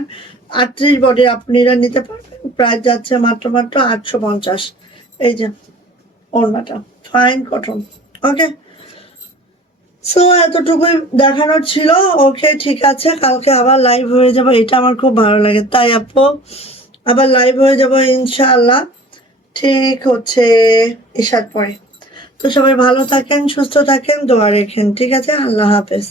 38 বডির আপনারা নিতে পারবেন। প্রাইস যাচ্ছে মাত্র মাত্র 850। এই যে ওড়নাটা ফাইন কটন। ওকে, সো এতটুকুই দেখানোর ছিল। ওকে, ঠিক আছে, কালকে আবার লাইভ হয়ে যাবো, এটা আমার খুব ভালো লাগে, তাই আপু আবার লাইভ হয়ে যাবো ইনশাআল্লাহ। ঠিক হচ্ছে ঈশার পরে। তো সবাই ভালো থাকেন, সুস্থ থাকেন, দোয়া রেখেন, ঠিক আছে? আল্লাহ হাফেজ।